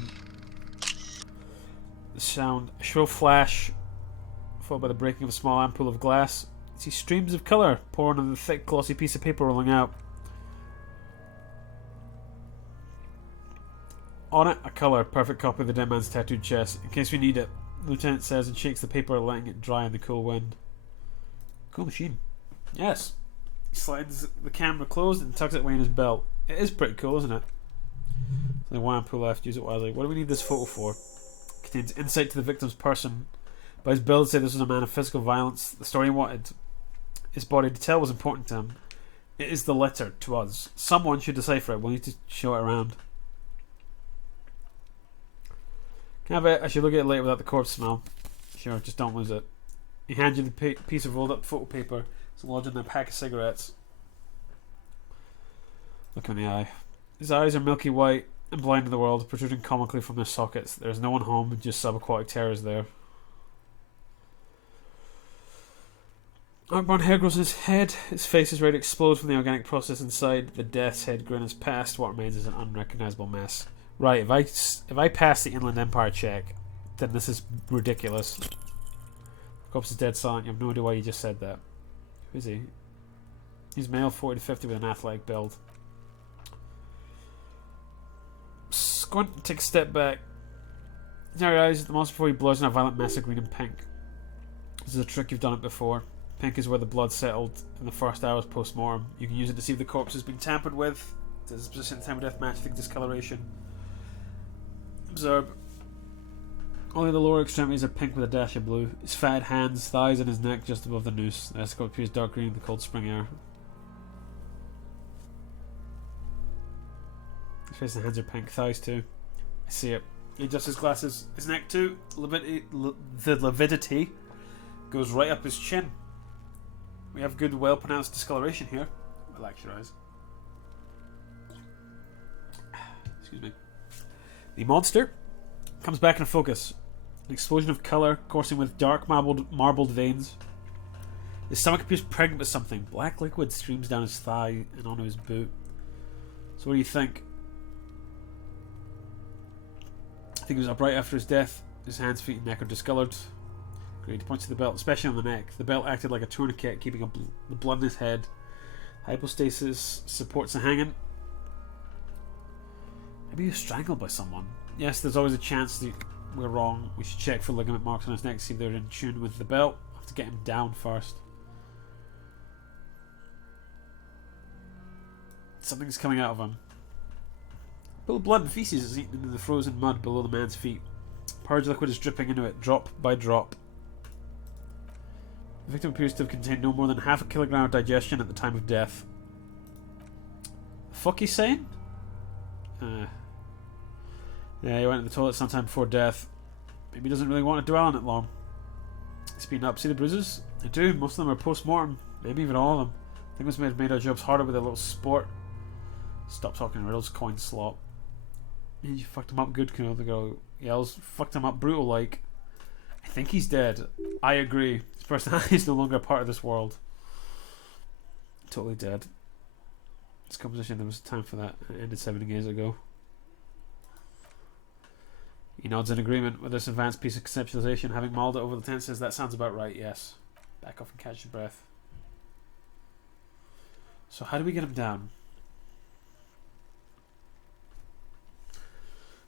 the sound, a shrill flash, followed by the breaking of a small ampoule of glass. You see streams of colour pouring on the thick, glossy piece of paper rolling out. On it, a colour, perfect copy of the dead man's tattooed chest, in case we need it, the lieutenant says and shakes the paper, letting it dry in the cool wind. Cool machine. Yes. He slides the camera closed and tucks it away in his belt. It is pretty cool, isn't it? There's only 1 ampoule left, use it wisely. What do we need this photo for? It contains insight to the victim's person. By his build, say this was a man of physical violence. The story he wanted his body to tell was important to him. It is the letter to us. Someone should decipher it. We'll need to show it around. Can I have it? I should look at it later without the corpse smell. Sure, just don't lose it. He hands you the piece of rolled up photo paper. It's lodged in a pack of cigarettes. Look him in the eye. His eyes are milky white and blind to the world, protruding comically from their sockets. There is no one home, just subaquatic terrors there. Dark-brown hair grows on his head. His face is ready to explode from the organic process inside. The death's head grin is past. What remains is an unrecognizable mess. Right, if I pass the Inland Empire check, then this is ridiculous. The corpse is dead silent. You have no idea why you just said that. Who is he? He's male, 40 to 50 with an athletic build. Squint, take a step back. Narrow eyes at the monster before he blows in a violent mess of green and pink. This is a trick, you've done it before. Pink is where the blood settled in the first hours post-mortem. You can use it to see if the corpse has been tampered with. Does the position at the time of death match the discoloration? Observe. Only the lower extremities are pink with a dash of blue. His fat hands, thighs, and his neck just above the noose. The escort appears dark green in the cold spring air. His face and hands are pink, thighs too. I see it. He adjusts his glasses. His neck too. The lividity goes right up his chin. We have good, well-pronounced discoloration here. Relax your eyes. Excuse me. The monster comes back in focus. An explosion of colour coursing with dark marbled veins. His stomach appears pregnant with something. Black liquid streams down his thigh and onto his boot. So what do you think? I think he was upright after his death. His hands, feet and neck are discoloured. Great. He points to the belt, especially on the neck. The belt acted like a tourniquet, keeping the blood in his head. Hypostasis supports the hanging. Maybe he was strangled by someone. Yes, there's always a chance that we're wrong. We should check for ligament marks on his neck, see if they're in tune with the belt. I have to get him down first. Something's coming out of him. A pool of blood and feces is eaten into the frozen mud below the man's feet. Purge liquid is dripping into it, drop by drop. The victim appears to have contained no more than half a kilogram of digestion at the time of death. The fuck he's saying? Yeah, he went to the toilet sometime before death. Maybe he doesn't really want to dwell on it long. He's been up. See the bruises? I do. Most of them are post-mortem. Maybe even all of them. I think this made our jobs harder with a little sport. Stop talking riddles, coin slot. You fucked him up good, Kuno. The girl yells. Fucked him up brutal like. I think he's dead. I agree. His personality is no longer a part of this world. Totally dead. This composition, there was time for that. It ended 7 years ago. He nods in agreement with this advanced piece of conceptualization. Having mulled it over the tent, says that sounds about right, yes. Back off and catch your breath. So how do we get him down?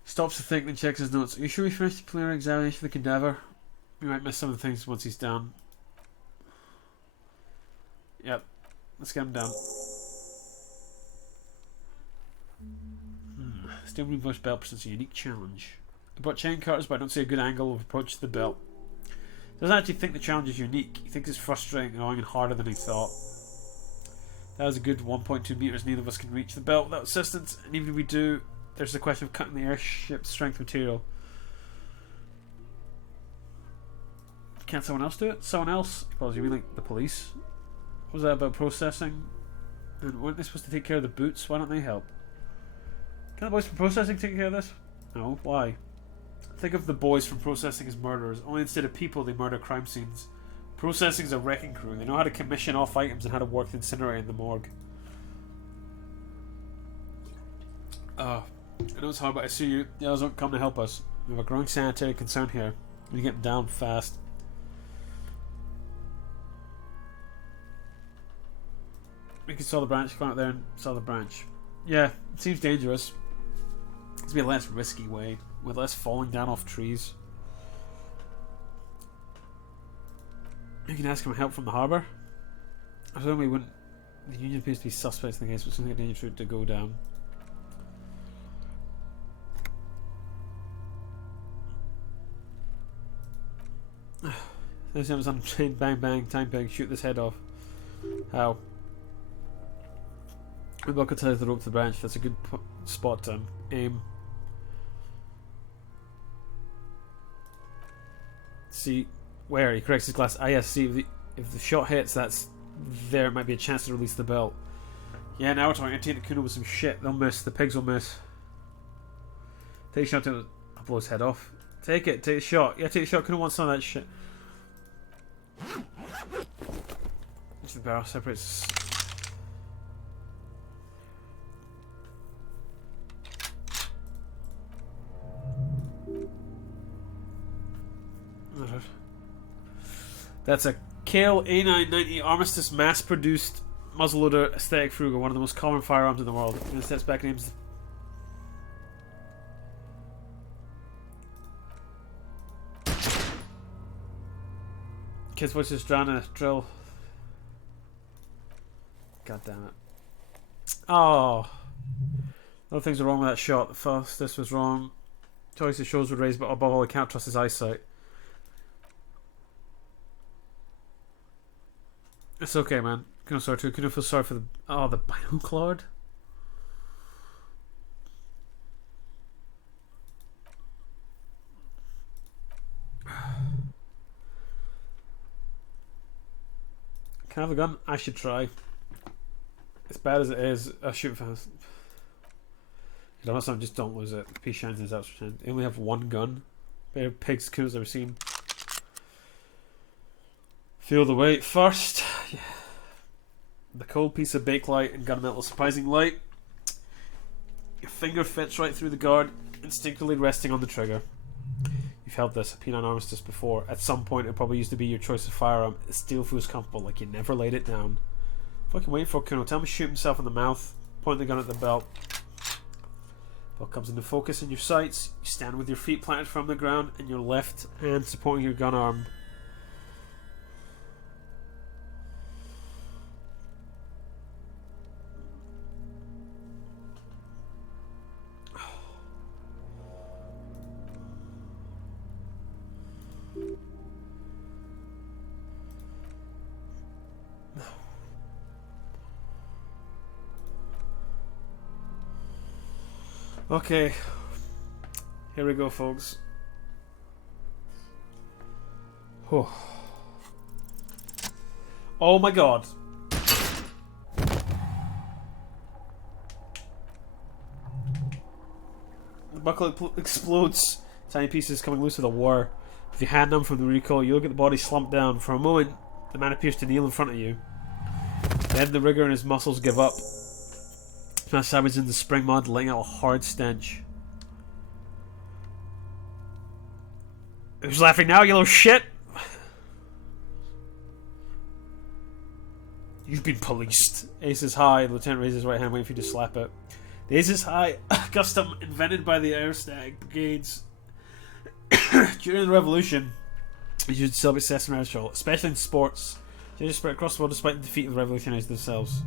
Stops to think, then checks his notes. Are you sure we finished the preliminary examination of the cadaver? We might miss some of the things once he's down. Yep. Let's get him down. Steel reverse belt presents a unique challenge. I brought chain cutters, but I don't see a good angle of approach to the belt. He doesn't actually think the challenge is unique. He thinks it's frustrating, annoying, and harder than he thought. That was a good 1.2 meters. Neither of us can reach the belt without assistance, and even if we do, there's the question of cutting the airship's strength material. Can't someone else do it? Someone else? Well, you mean like the police? What was that about processing? And weren't they supposed to take care of the boots? Why don't they help? Can the boys from processing take care of this? No. Why? Think of the boys from processing as murderers. Only instead of people, they murder crime scenes. Processing's a wrecking crew. They know how to commission off items and how to work the incinerator in the morgue. I know it's hard, but I see you. The others don't come to help us. We have a growing sanitary concern here. We need to get them down fast. We can saw the branch. Go out there and saw the branch. Yeah, it seems dangerous. It's be a less risky way, with less falling down off trees. You can ask him for help from the harbour. I presume we wouldn't. The Union appears to be suspects in the case, but it's something a dangerous route to go down. This was untrained. Bang bang, time bang, shoot this head off. How? We buckle ties the rope to the branch. That's a good spot to aim. See where he corrects his glass. Ah, yes. See if the shot hits, that's there. Might be a chance to release the belt. Yeah, now we're talking. I take the Kuno with some shit. They'll miss. The pigs will miss. Take a shot to blow his head off. Take it. Take a shot. Yeah, take a shot. Kuno wants some of that shit. The barrel separates. That's a Kale A990 Armistice mass-produced muzzleloader aesthetic Frugal, one of the most common firearms in the world. And it steps back and aims. Kid's voice is drowned in a drill. God damn it. Oh. Other things are wrong with that shot. The fastest was wrong. Choice of shows would raise, but above all, I can't trust his eyesight. It's okay, man. Couldn't sorry too. Couldn't feel sorry for the the binoclard. Can I have a gun? I should try. As bad as it is, I shoot fast. You know, something, just don't lose it. P shines is out. They only have one gun. Better pigs coolest I've ever seen. Feel the weight first. Yeah. The cold piece of bakelite and gunmetal surprising light. Your finger fits right through the guard, instinctively resting on the trigger. You've held this, a penine armistice before. At some point, it probably used to be your choice of firearm. It still feels comfortable, like you never laid it down. Fucking wait for Kuno. Tell him to shoot himself in the mouth. Point the gun at the belt. Belt comes into focus in your sights. You stand with your feet planted from the ground and your left hand supporting your gun arm. Okay, here we go, folks. Oh my god. The buckle explodes, tiny pieces coming loose with a whir. With your hand numb from the recoil, you look at the body slumped down. For a moment, the man appears to kneel in front of you. Then the rigor in his muscles give up. Smash sideways in the spring mud, letting out a hard stench. Who's laughing now, you little shit? You've been policed. Ace is high. The lieutenant raises his right hand, waiting for you to slap it. The ace is high, a custom invented by the Airstag Brigades during the Revolution. It used to celebrate success and martial, especially in sports. They just spread across the world despite the defeat of the revolutionaries themselves.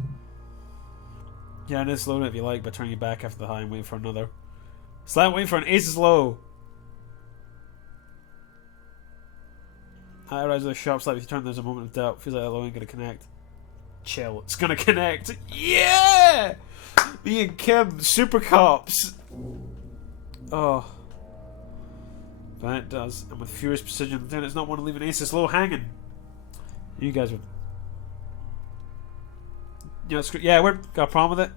Yeah, and it's low if you like, but turn your back after the high and waiting for another. Slam waiting for an ace is low. High rise with a sharp slap. If you turn, there's a moment of doubt. Feels like that low ain't gonna connect. Chill. It's gonna connect. Yeah! Me and Kim, super cops. Oh. But it does. And with furious precision, the lieutenant's not want to leave an ace this low hanging. You guys would. You know, yeah, we're got a problem with it.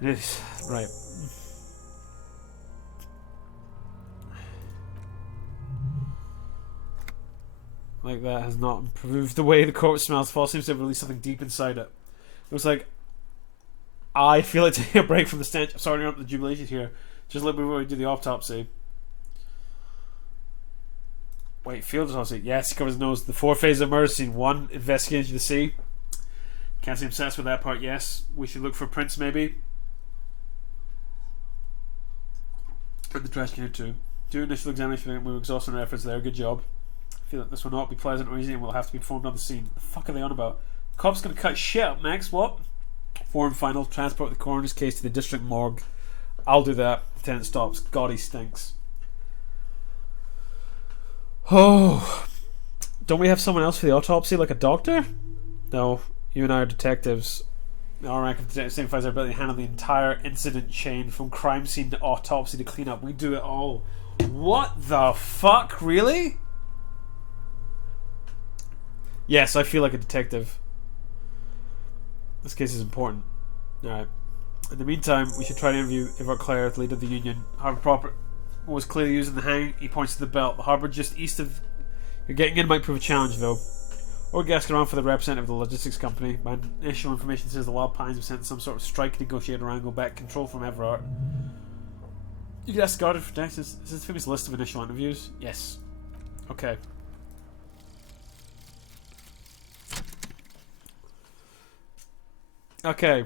It is. Right. Like that has not improved the way the corpse smells. Fall seems to have released something deep inside it. Looks like I feel like taking a break from the stench. I'm sorry to interrupt the jubilation here. Just let me before we do the autopsy. Wait, field autopsy. Yes, he covers his nose. The 4 phases of murder scene. 1, investigation to see. Can't seem obsessed with that part. Yes, we should look for prints maybe. Put the trash can here too. 2, initial examination. We're exhausting our efforts there. Good job. I feel like this will not be pleasant or easy and will have to be performed on the scene. What the fuck are they on about? The cop's gonna cut shit up, Max. What? 4 and final. Transport the coroner's case to the district morgue. I'll do that. Lieutenant stops. God, he stinks. Oh. Don't we have someone else for the autopsy, like a doctor? No. You and I are detectives. Our rank of detective signifies our ability to handle the entire incident chain from crime scene to autopsy to clean up. We do it all. What the fuck? Really? Yes, I feel like a detective. This case is important. Alright. In the meantime, we should try to interview Everett Clare, the leader of the union. Harbour proper was clearly using the hang. He points to the belt. The harbour just east of... You're getting in might prove a challenge, though. Or asking around for the representative of the logistics company. My initial information says the Wild Pines have sent some sort of strike negotiator Rango back control from Everett. You can ask Guarded for next. Is this famous list of initial interviews? Yes. Okay. Okay.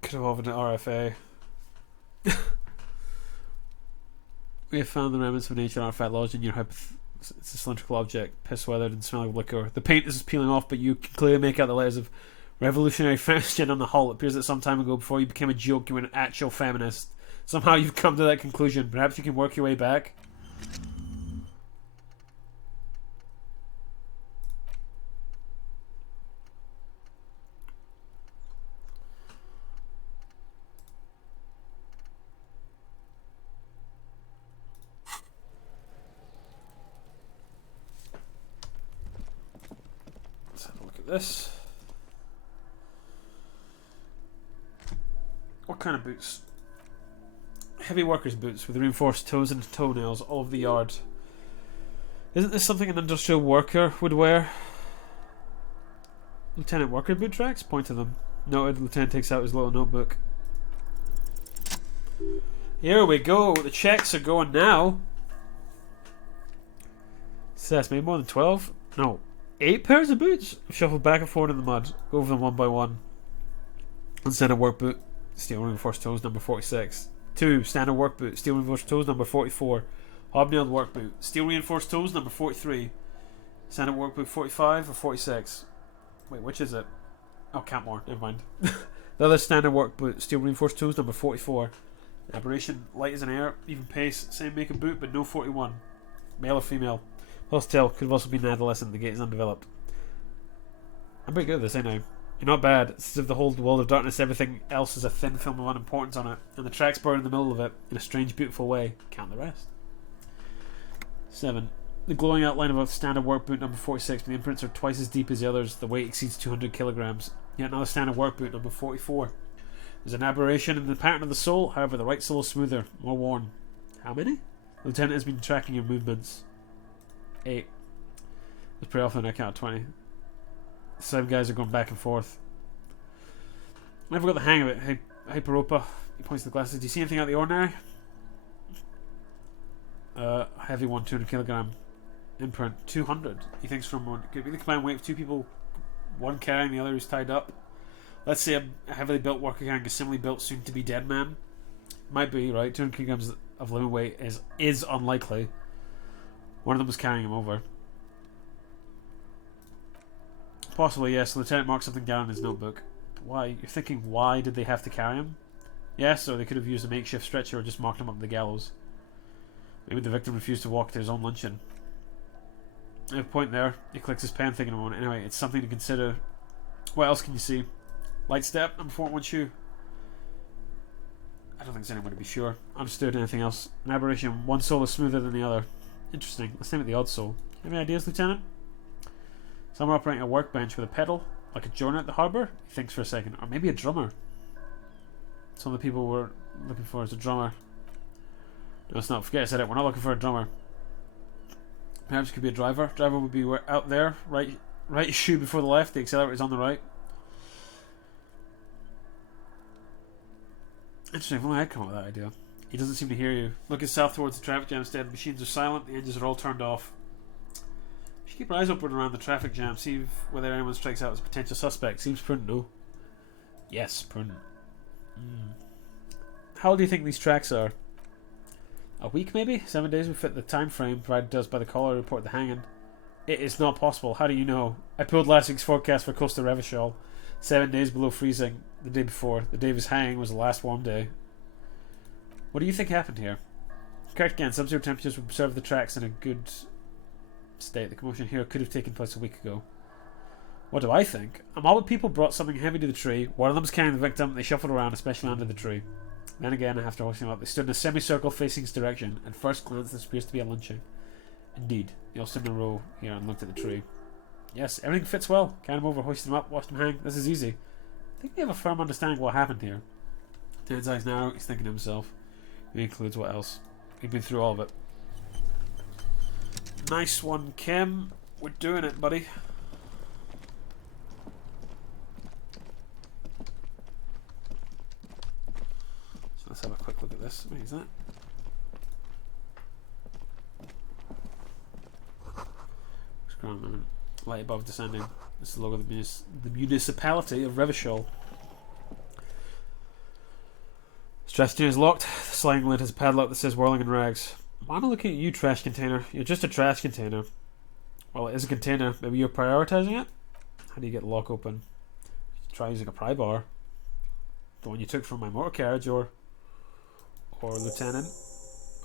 Could have offered an RFA. We have found the remnants of an ancient artifact lodged in your It's a cylindrical object, piss weathered and smelling of liquor. The paint is peeling off, but you can clearly make out the letters of revolutionary feminist on the hull. It appears that some time ago, before you became a joke, you were an actual feminist. Somehow you've come to that conclusion. Perhaps you can work your way back. Let's have a look at this. What kind of boots? Heavy workers' boots with reinforced toes and toenails all over the yard. Isn't this something an industrial worker would wear? Lieutenant worker boot tracks? Point to them. Noted. Lieutenant takes out his little notebook. Here we go. The checks are going now. Says maybe more than 12? No. 8 pairs of boots? Shuffled back and forth in the mud. Go over them one by one. One standard work boot. Steel reinforced toes number 46. 2. Standard work boot. Steel reinforced toes number 44. Hobnailed work boot. Steel reinforced toes number 43. Standard work boot 45 or 46. Wait, which is it? Oh, Campmore. Never mind. The other standard work boot. Steel reinforced toes number 44. Aberration. Light as an air. Even pace. Same make of boot but no 41. Male or female. Hostile. Could have also been an adolescent. The gate is undeveloped. I'm pretty good at this, ain't I? You're not bad. It's as if the whole world of darkness, everything else is a thin film of unimportance on it, and the tracks burn in the middle of it in a strange, beautiful way. Count the rest. 7. The glowing outline of a standard work boot number 46, but the imprints are twice as deep as the others. The weight exceeds 200 kilograms. Yet another standard work boot number 44. There's an aberration in the pattern of the sole, however, the right sole is smoother, more worn. How many? The lieutenant has been tracking your movements. 8. That's pretty often I count 20. 7 guys are going back and forth. Never got the hang of it. Hey, Hyperopa. He points to the glasses. Do you see anything out of the ordinary? Heavy one, 200 kilogram. Imprint, 200. He thinks from one. Could be the combined weight of 2 people, one carrying, the other who's tied up. Let's say a heavily built worker carrying a similarly built, soon to be dead man. Might be, right? 200 kilograms of living weight is unlikely. One of them was carrying him over. Possibly, yes. The lieutenant marked something down in his notebook. Why? You're thinking, why did they have to carry him? Yes, or they could have used a makeshift stretcher or just marked him up the gallows. Maybe the victim refused to walk to his own luncheon. I have a point there. He clicks his pen, thinking a moment. Anyway, it's something to consider. What else can you see? Light step, number 41 shoe. I don't think there's anyone to be sure. Understood. Anything else? An aberration. One sole is smoother than the other. Interesting. Let's name it the odd sole. Any ideas, Lieutenant? Someone operating a workbench with a pedal, like a joiner at the harbour? He thinks for a second. Or maybe a drummer. Some of the people we're looking for is a drummer. No, it's not. Forget I said it. We're not looking for a drummer. Perhaps it could be a driver. Driver would be out there. Right shoe before the left. The accelerator is on the right. Interesting. If only I'd come up with that idea. He doesn't seem to hear you. Looking south towards the traffic jam instead. The machines are silent. The engines are all turned off. You should keep your eyes open around the traffic jam. See whether anyone strikes out as a potential suspect. Seems prudent, no? Yes, prudent. How old do you think these tracks are? A week, maybe? 7 days would fit the time frame provided us by the caller report the hanging. It is not possible. How do you know? I pulled last week's forecast for Costa Revachol. 7 days below freezing the day before. The day of his hanging was the last warm day. What do you think happened here? Correct again. Sub-zero temperatures would preserve the tracks in a good state. The commotion here could have taken place a week ago. What do I think? A mob of people brought something heavy to the tree. One of them was carrying the victim. They shuffled around, especially under the tree. Then again, after hoisting him up, they stood in a semicircle facing his direction. At first glance, this appears to be a lynching. Indeed. They all stood in a row here and looked at the tree. Yes, everything fits well. Carried him over, hoisted him up, watched him hang. This is easy. I think we have a firm understanding of what happened here. Ted's eyes narrow. He's thinking to himself. He includes what else? He'd been through all of it. Nice one, Kim. We're doing it, buddy. So let's have a quick look at this. What is that? Scroll a moment. Light above descending. This is the logo of the municipality of Revachol. Strategy is locked. The sliding lid has a padlock that says whirling in rags. Why am I looking at you, trash container? You're just a trash container. Well, it is a container. Maybe you're prioritizing it? How do you get the lock open? Try using a pry bar. The one you took from my motor carriage, or Lieutenant.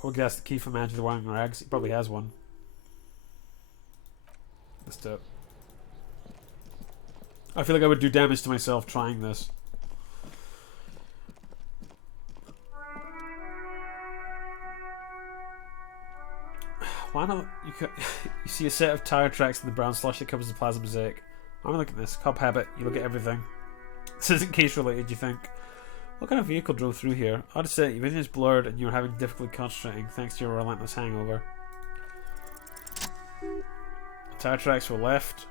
Or guess the key from Manager the Wang Rags. He probably has one. Let's do it. I feel like I would do damage to myself trying this. Why not? You see a set of tire tracks in the brown slush that covers the plaza mosaic. I'm looking at this. Cop habit. You look at everything. This isn't case related, you think. What kind of vehicle drove through here? I'd say your vision is blurred and you're having difficulty concentrating thanks to your relentless hangover. Tire tracks were left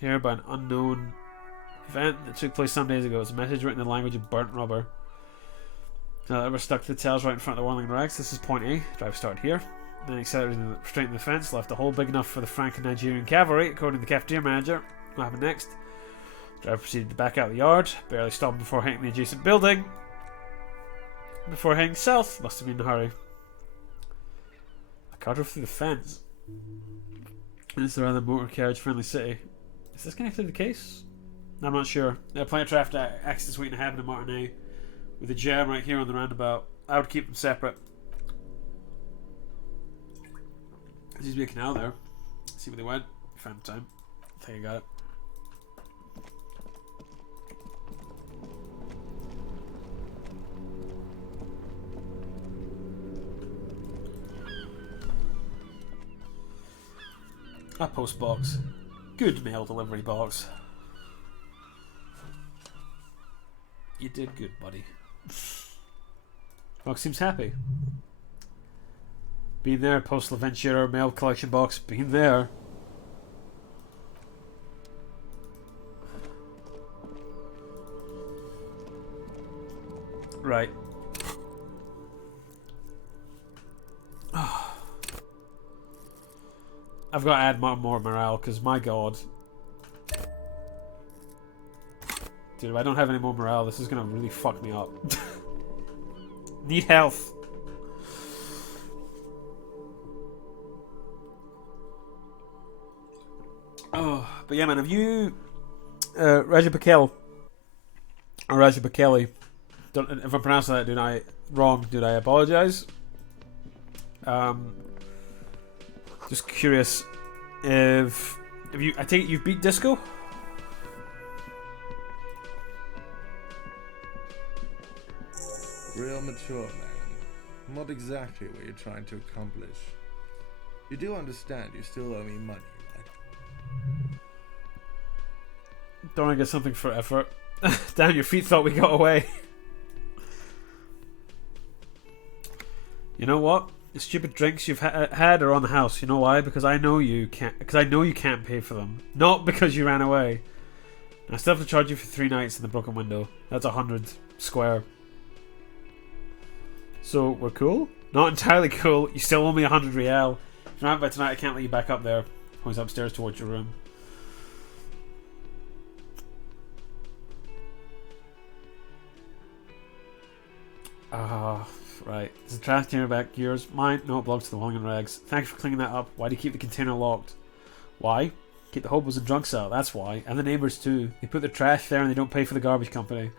here by an unknown event that took place some days ago. It's a message written in the language of burnt rubber. Now that we're stuck to the tails right in front of the whirling rags. This is point A. Drive started here. Then accelerated straight in the fence, left a hole big enough for the Franco-Nigerian cavalry, according to the cafeteria manager. What happened next? Driver proceeded to back out of the yard, barely stopping before hitting the adjacent building. Before heading south, must have been in a hurry. A car drove through the fence. This is a rather motor carriage friendly city. Is this connected to the case? I'm not sure. There are plenty of traffic accidents waiting to happen in Martinez. With a jam right here on the roundabout. I would keep them separate. There seems to be a canal there. See where they went. Found time. I think I got it. A post box. Good mail delivery box. You did good, buddy. Box seems happy. Been there, postal adventurer, mail collection box. Been there. Right. I've got to add more morale, because my god. Dude, if I don't have any more morale, this is going to really fuck me up. Need health. Oh, but yeah, man, have you... Raja Pakel, or Raja Pakeli, if I'm pronouncing that wrong, dude, I apologise. Just curious if you... I take it you've beat Disco? Real mature, man. Not exactly what you're trying to accomplish. You do understand you still owe me money, right? Don't I get something for effort? Damn, your feet thought we got away. You know what? The stupid drinks you've had are on the house. You know why? Because I know you can't. Because I know you can't pay for them. Not because you ran away. And I still have to charge you for 3 nights in the broken window. That's 100 square. So we're cool? Not entirely cool. You still owe me 100 real. If you're not by tonight, I can't let you back up there. Points upstairs towards your room. Right. Is the trash container back yours? Mine? No, it belongs to the William Rags. Thanks for cleaning that up. Why do you keep the container locked? Why? Keep the hobos and drunks out, that's why. And the neighbours too. They put their trash there and they don't pay for the garbage company.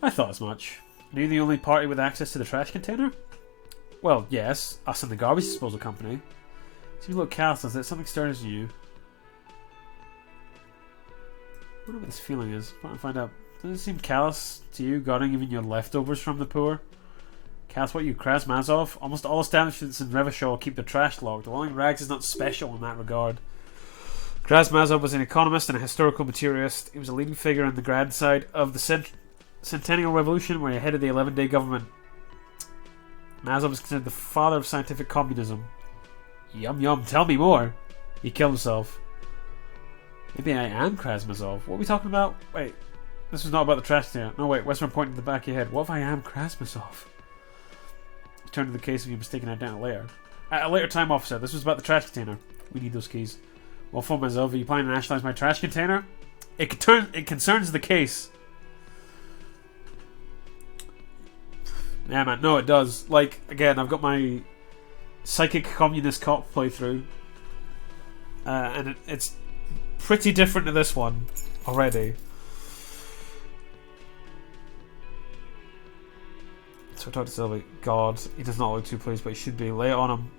I thought as much. Are you the only party with access to the trash container? Well, yes. Us and the garbage disposal company. Seems a little callous, does it? Something stirs you. I wonder what this feeling is. I'm trying to find out. Does it seem callous to you, guarding even your leftovers from the poor? Callous what you, Krasmazov? Almost all establishments in Revachol keep their trash locked. The Willing Rags is not special in that regard. Krasmazov was an economist and a historical materialist. He was a leading figure on the grand side of the Centennial Revolution, where he headed the 11-day government. Mazov is considered the father of scientific communism. Yum yum, tell me more. He killed himself. Maybe I am Krasmazov. What are we talking about? Wait, this was not about the trash container. No, wait, Western pointing to the back of your head. What if I am Krasmazov? Turn to the case of you mistaken identity later. At a later time, officer. This was about the trash container. We need those keys. Well, for myself, are you planning to nationalize my trash container? It concerns the case. Yeah, man. No, it does. Like, again, I've got my Psychic Communist Cop playthrough. And it's pretty different to this one already. So I talked to Sylvie. God, he does not look too pleased, but he should be. Lay it on him.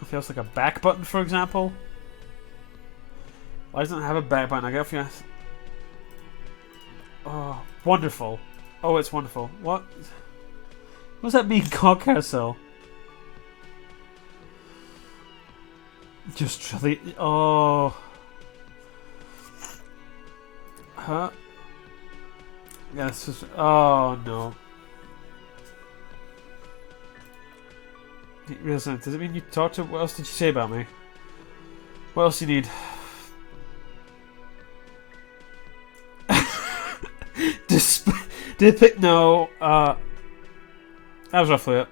It feels like a back button, for example. Why doesn't it have a back button? I guess yes. Oh, wonderful. Oh, it's wonderful. What? What does that mean, cock carousel? Just really. Oh. Huh? Yeah, this is. Oh no. Does it mean you talked to? What else did you say about me? What else do you need? Did pick no. That was roughly it.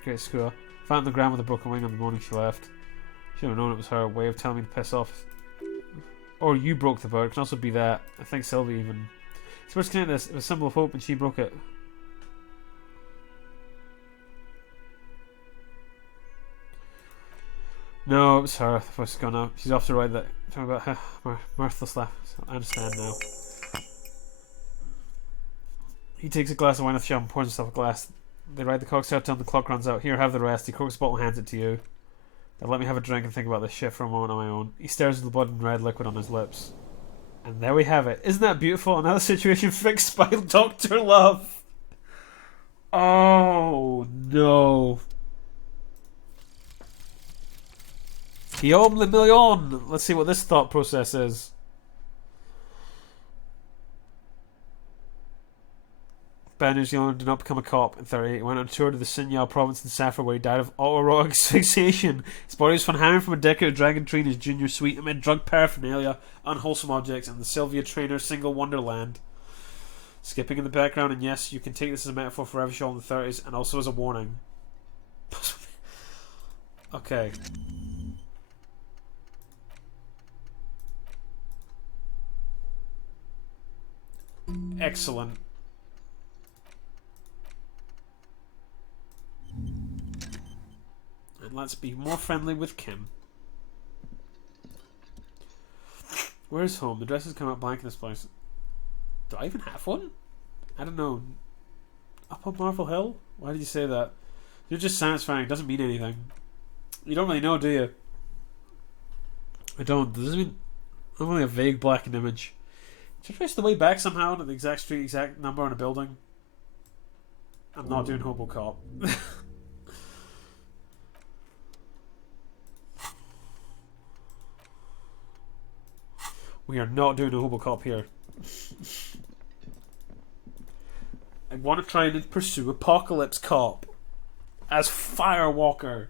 Okay, screw her. Found on the ground with a broken wing on the morning she left. Should have known it was her way of telling me to piss off. Or you broke the bird. It can also be that. I think Sylvie even. So where's connect this? It was a symbol of hope and she broke it. No, it was her. The voice is gone now. She's off to write that. Talking about her mirthless laugh. I understand now. He takes a glass of wine off the shelf and pours himself a glass. They ride the cocktail till the clock runs out. Here, have the rest. He corks the bottle and hands it to you. Now let me have a drink and think about this shit for a moment on my own. He stares at the blood and red liquid on his lips. And there we have it. Isn't that beautiful? Another situation fixed by Dr. Love. Oh, no. Guillaume Le Million. Let's see what this thought process is. Ben New Zealand did not become a cop in 38. He went on tour to the Sinyal province in Safra where he died of autoerotic asphyxiation. His body was found hanging from a decorated dragon tree in his junior suite amid drug paraphernalia, unwholesome objects, and the Sylvia Trainer single wonderland. Skipping in the background, and yes, you can take this as a metaphor for Evishal in the 30s, and also as a warning. Okay. Excellent. And let's be more friendly with Kim. Where's home? The dress has come out blank in this place. Do I even have one? I don't know. Up on Marvel Hill? Why did you say that? You're just satisfying. It doesn't mean anything. You don't really know, do you? I don't. Does this mean... I'm only a vague blackened image. Should I trace the way back somehow to the exact street, exact number on a building? I'm not doing Hobocop. We are not doing a Hobocop here. I want to try and pursue Apocalypse Cop as Firewalker.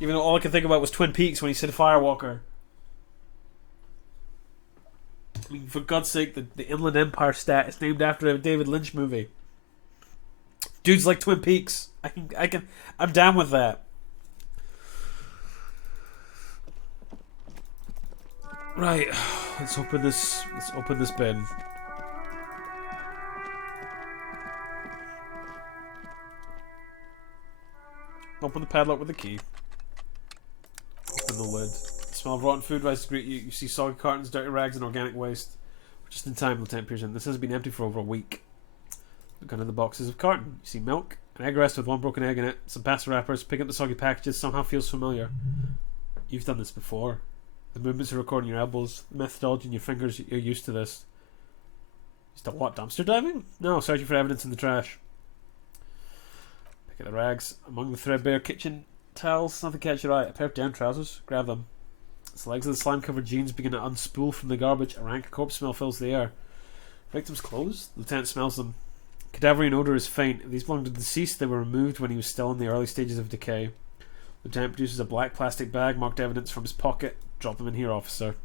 Even though all I could think about was Twin Peaks when he said Firewalker. I mean, for God's sake, the Inland Empire stat is named after a David Lynch movie. Dude's like Twin Peaks. I'm down with that. Right, let's open this bin. Open the padlock with the key. Open the lid. The smell of rotten food rises to greet you. You see soggy cartons, dirty rags, and organic waste. Just in time, Lieutenant Pearson. This has been empty for over a week. Look under the boxes of carton. You see milk, an egg rest with one broken egg in it, some pasta wrappers. Pick up the soggy packages. Somehow feels familiar. You've done this before. The movements are recording your elbows. The methodology in your fingers. You're used to this. Used to what? Dumpster diving? No, searching for evidence in the trash. Pick up the rags. Among the threadbare kitchen towels, nothing catch your eye. A pair of down trousers. Grab them. As the legs of the slime-covered jeans begin to unspool from the garbage, a rank corpse smell fills the air. Victim's clothes? The lieutenant smells them. Cadaverine odour is faint. If these belong to the deceased, they were removed when he was still in the early stages of decay. The lieutenant produces a black plastic bag, marked evidence from his pocket. Drop them in here, officer.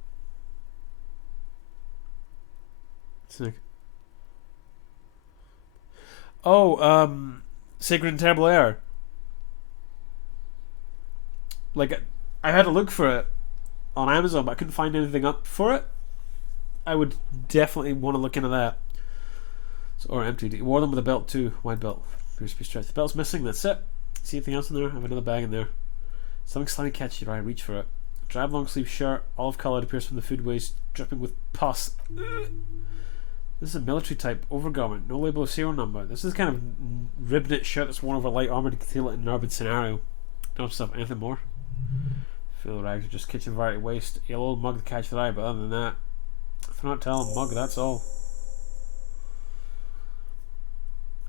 Sick. Oh, Sacred and Terrible Air. Like, I had to look for it on Amazon, but I couldn't find anything up for it. I would definitely want to look into that. So, or emptied. He wore them with a belt too. Wide belt. Appears to be stretched. The belt's missing. That's it. See anything else in there? I have another bag in there. Something slightly catchy. Right, reach for it. Drab long sleeve shirt, olive coloured, appears from the food waste, dripping with pus. This is a military type overgarment. No label or serial number. This is kind of rib knit shirt that's worn over light armour to conceal it in an urban scenario. Don't have anything more. Feel the rags are just kitchen variety waste. Yellow old mug to catch the eye, but other than that, if I'm not telling mug, that's all.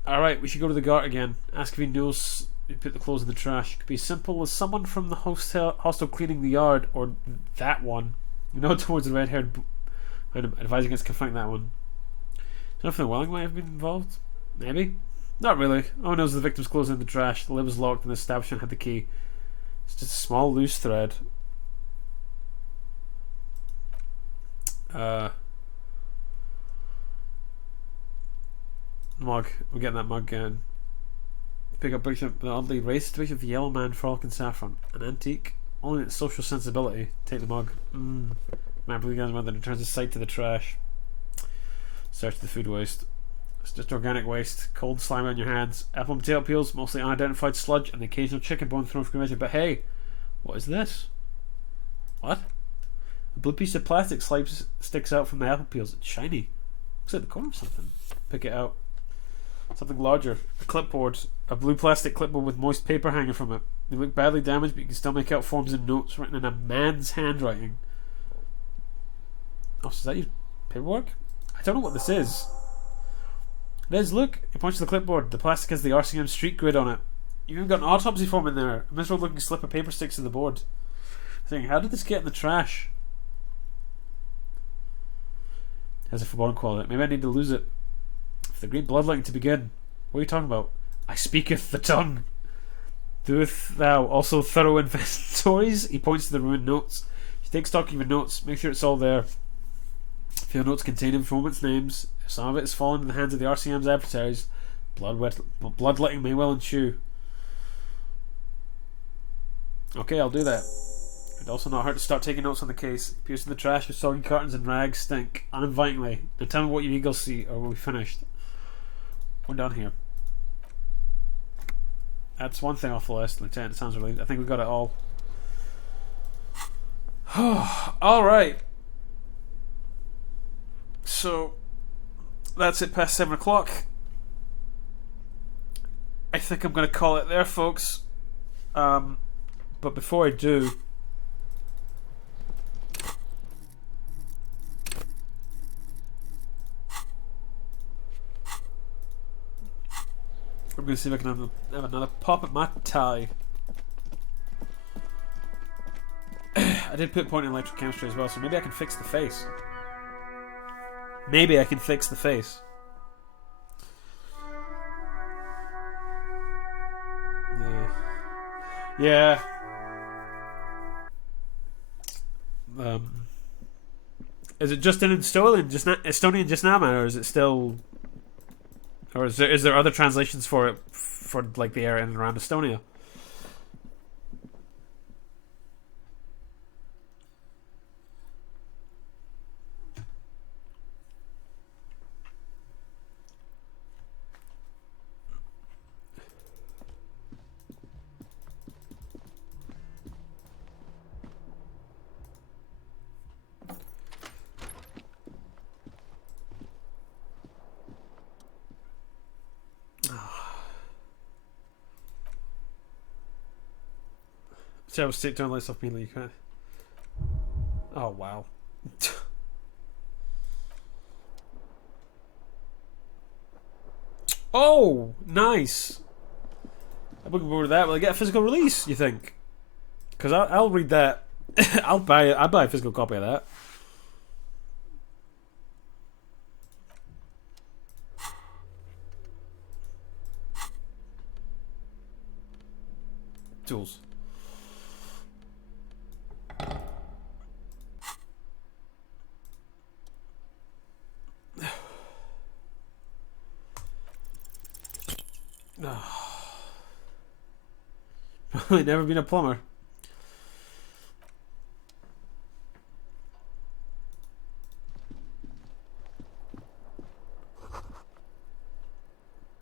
Alright, we should go to the guard again. Ask if he knows who put the clothes in the trash. It could be as simple as someone from the hostel cleaning the yard, or that one. You know, towards the red haired. I'm advising against confronting that one. Jonathan Welling might have been involved? Maybe? Not really. All knows the victim's clothes in the trash, the lid was locked, and the establishment had the key. It's just a small loose thread. Mug. We're getting that mug again. Pick up picture of the oddly racist picture of the yellow man frolicking saffron. An antique. Only its social sensibility. Take the mug. Man, blue guy's mother returns his sight to the trash. Search the food waste. It's just organic waste. Cold slime on your hands. Apple and potato peels, mostly unidentified sludge, and the occasional chicken bone thrown for good measure. But hey, what is this? What? A blue piece of plastic sticks out from the apple peels. It's shiny. Looks like the corner of something. Pick it out. Something larger. A clipboard. A blue plastic clipboard with moist paper hanging from it. They look badly damaged, but you can still make out forms and notes written in a man's handwriting. Oh, is that your paperwork? I don't know what this is. It is, look. He points to the clipboard. The plastic has the RCM street grid on it. You even got an autopsy form in there. A miserable looking slip of paper sticks to the board. Thinking, how did this get in the trash? Has a foreboding quality. Maybe I need to lose it. If the green bloodletting to begin. What are you talking about? I speaketh the tongue. Doeth thou also thorough inventories? He points to the ruined notes. You take stock of your notes. Make sure it's all there. If your notes contain informants' names, if some of it has fallen in the hands of the RCM's adversaries, bloodletting may well ensue. Okay, I'll do that. It'd also not hurt to start taking notes on the case. Pierce in the trash with soggy cartons and rags stink uninvitingly. Now tell me what you eagles see, or we'll be finished. We're done here. That's one thing off the list, Lieutenant. It sounds relieved. I think we got it all. Alright. So, that's it past 7 o'clock. I think I'm going to call it there, folks. But before I do, I'm going to see if I can have another pop at my tie. I did put point in electrochemistry as well, so maybe I can fix the face. Maybe I can fix the face. Yeah. Is it just in Estonian just now, man, or is it still, or is there other translations for it for like the area in and around Estonia? So I was turn lights off immediately. You can't. Oh wow. Oh, nice. I'm looking forward to that. Will I get a physical release? You think? Because I'll read that. I'll buy a physical copy of that. Tools. Probably never been a plumber.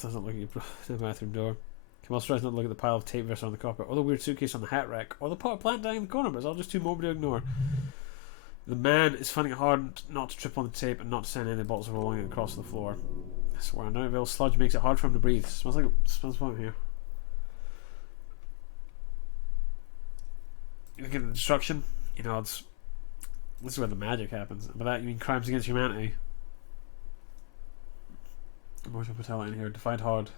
Doesn't look at the bathroom door. Kamal tries not to look at the pile of tape vests on the carpet, or the weird suitcase on the hat rack, or the potted plant dying in the corner, but it's all just too morbid to ignore. The man is finding it hard not to trip on the tape and not to send any bottles rolling across the floor. I swear, Nightmare sludge makes it hard for him to breathe. Smells fun here. You look at the destruction, you know, this is where the magic happens. By that you mean crimes against humanity. Emotional fatality in here. Defied hard.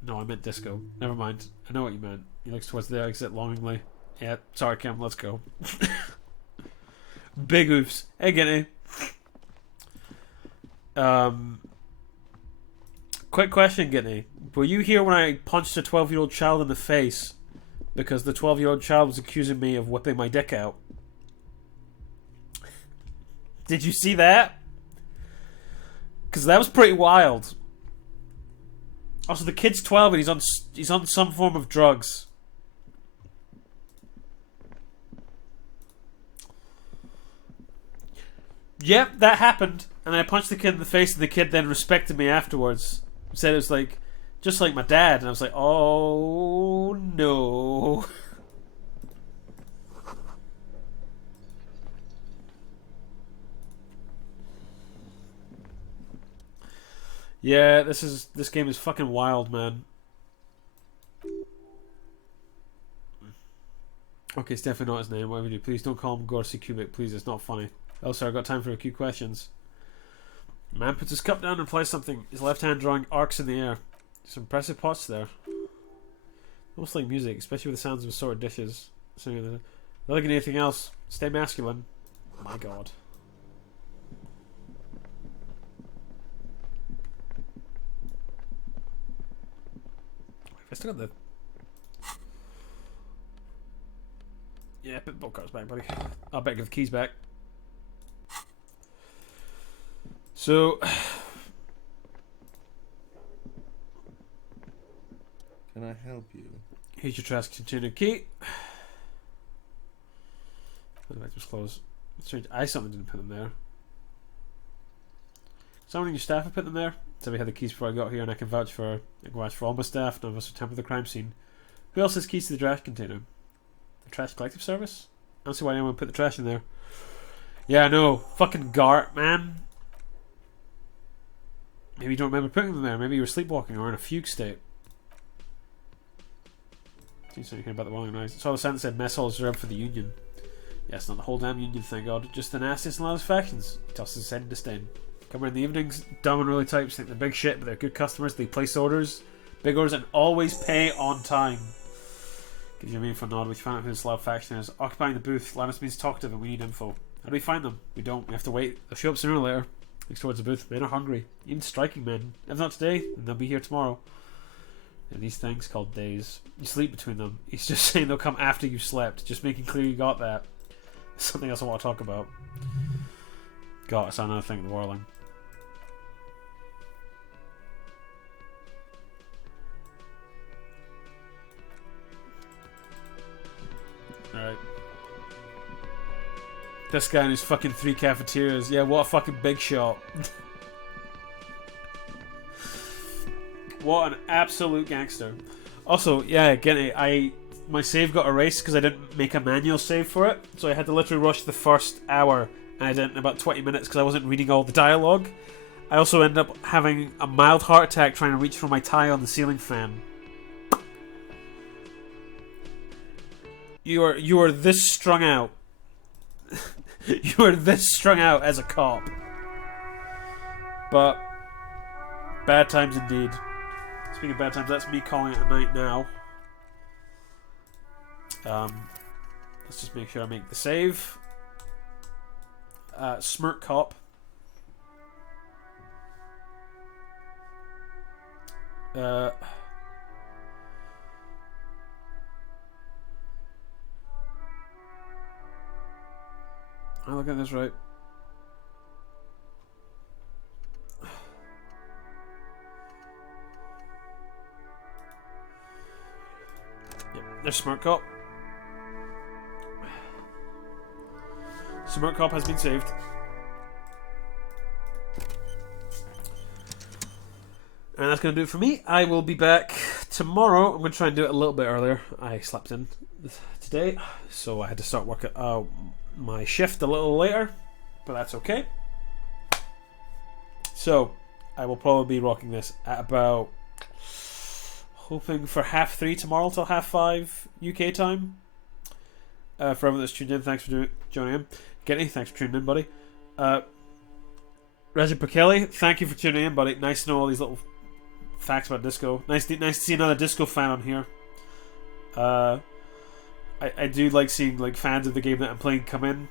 No, I meant disco. Never mind. I know what you meant. He looks towards the exit longingly. Yeah, sorry, Kim. Let's go. Big oofs. Hey, Guinea. Quick question, Guinea. Were you here when I punched a 12-year-old child in the face because the 12-year-old child was accusing me of whipping my dick out? Did you see that? Because that was pretty wild. Also, the kid's 12 and he's on some form of drugs. Yep, that happened. And I punched the kid in the face, and the kid then respected me afterwards. Said it was like, just like my dad. And I was like, oh no. Yeah, this game is fucking wild, man. Okay, it's definitely not his name. Whatever you do, please don't call him Gorsi Cubic. Please, it's not funny. Also, I've got time for a few questions. Man puts his cup down and applies something. His left hand drawing arcs in the air. Some impressive pots there. Almost like music, especially with the sounds of assorted dishes. So, not like anything else. Stay masculine. My God. I still got the... Yeah, put the bolt cutters back, buddy. I'll bet give the keys back. So... Can I help you? Here's your trash container key. The back was closed. Strange. I certainly didn't put them there. Someone in your staff have put them there? Somebody had the keys before I got here, and I can vouch for all my staff. None of us would tamper with the crime scene. Who else has keys to the trash container? The trash collective service? I don't see why anyone would put the trash in there. Yeah, I know. Fucking Gart, man. Maybe you don't remember putting them there. Maybe you were sleepwalking or in a fugue state. Something here about the Welling noise. Saw the sign that said mess hall is reserved for the Union. Yes, not the whole damn Union, thank God. Just the nastiest and loudest factions. He tosses his head in disdain. Come in the evenings, dumb and really types think they're big shit, but they're good customers. They place orders, big orders, and always pay on time. Gives you a meaningful nod. We found out who the Slav faction is. Occupying the booth. Lannis means talkative, and we need info. How do we find them? We don't. We have to wait. They'll show up sooner or later. Looks towards the booth. Men are hungry. Even striking men. If not today, then they'll be here tomorrow. And these things called days. You sleep between them. He's just saying they'll come after you slept. Just making clear you got that. Something else I want to talk about. God, I saw another thing at the Warling. Alright. This guy and his fucking 3 cafeterias. Yeah, what a fucking big shot. What an absolute gangster. Also, yeah, again, my save got erased because I didn't make a manual save for it. So I had to literally rush the first hour, and I did it in about 20 minutes because I wasn't reading all the dialogue. I also ended up having a mild heart attack trying to reach for my tie on the ceiling fan. You are this strung out. You are this strung out as a cop. But bad times indeed. Speaking of bad times, that's me calling it a night now. Let's just make sure I make the save. Smirk Cop. I look at this right. Yep, there's Smart Cop. Smart Cop has been saved. And that's going to do it for me. I will be back tomorrow. I'm going to try and do it a little bit earlier. I slept in today, so I had to start working my shift a little later, but that's okay. So, I will probably be rocking this at about, hoping for 3:30 tomorrow till 5:30 UK time. For everyone that's tuned in, thanks for joining in. Getty, thanks for tuning in, buddy. Reggie Perkelly, thank you for tuning in, buddy. Nice to know all these little facts about disco. Nice to see another disco fan on here. I do like seeing like fans of the game that I'm playing come in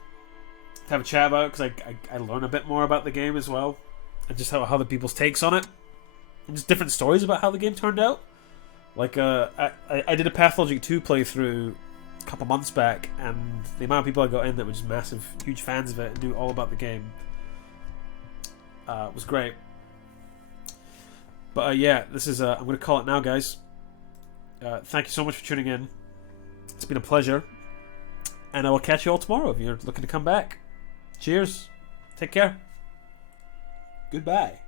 to have a chat about it, because I learn a bit more about the game as well, and just how other people's takes on it, and just different stories about how the game turned out. Like I did a Pathologic 2 playthrough a couple months back, and the amount of people I got in that were just massive, huge fans of it and knew all about the game was great. But yeah, this is I'm going to call it now, guys. Thank you so much for tuning in. It's been a pleasure, and I will catch you all tomorrow if you're looking to come back. Cheers. Take care. Goodbye.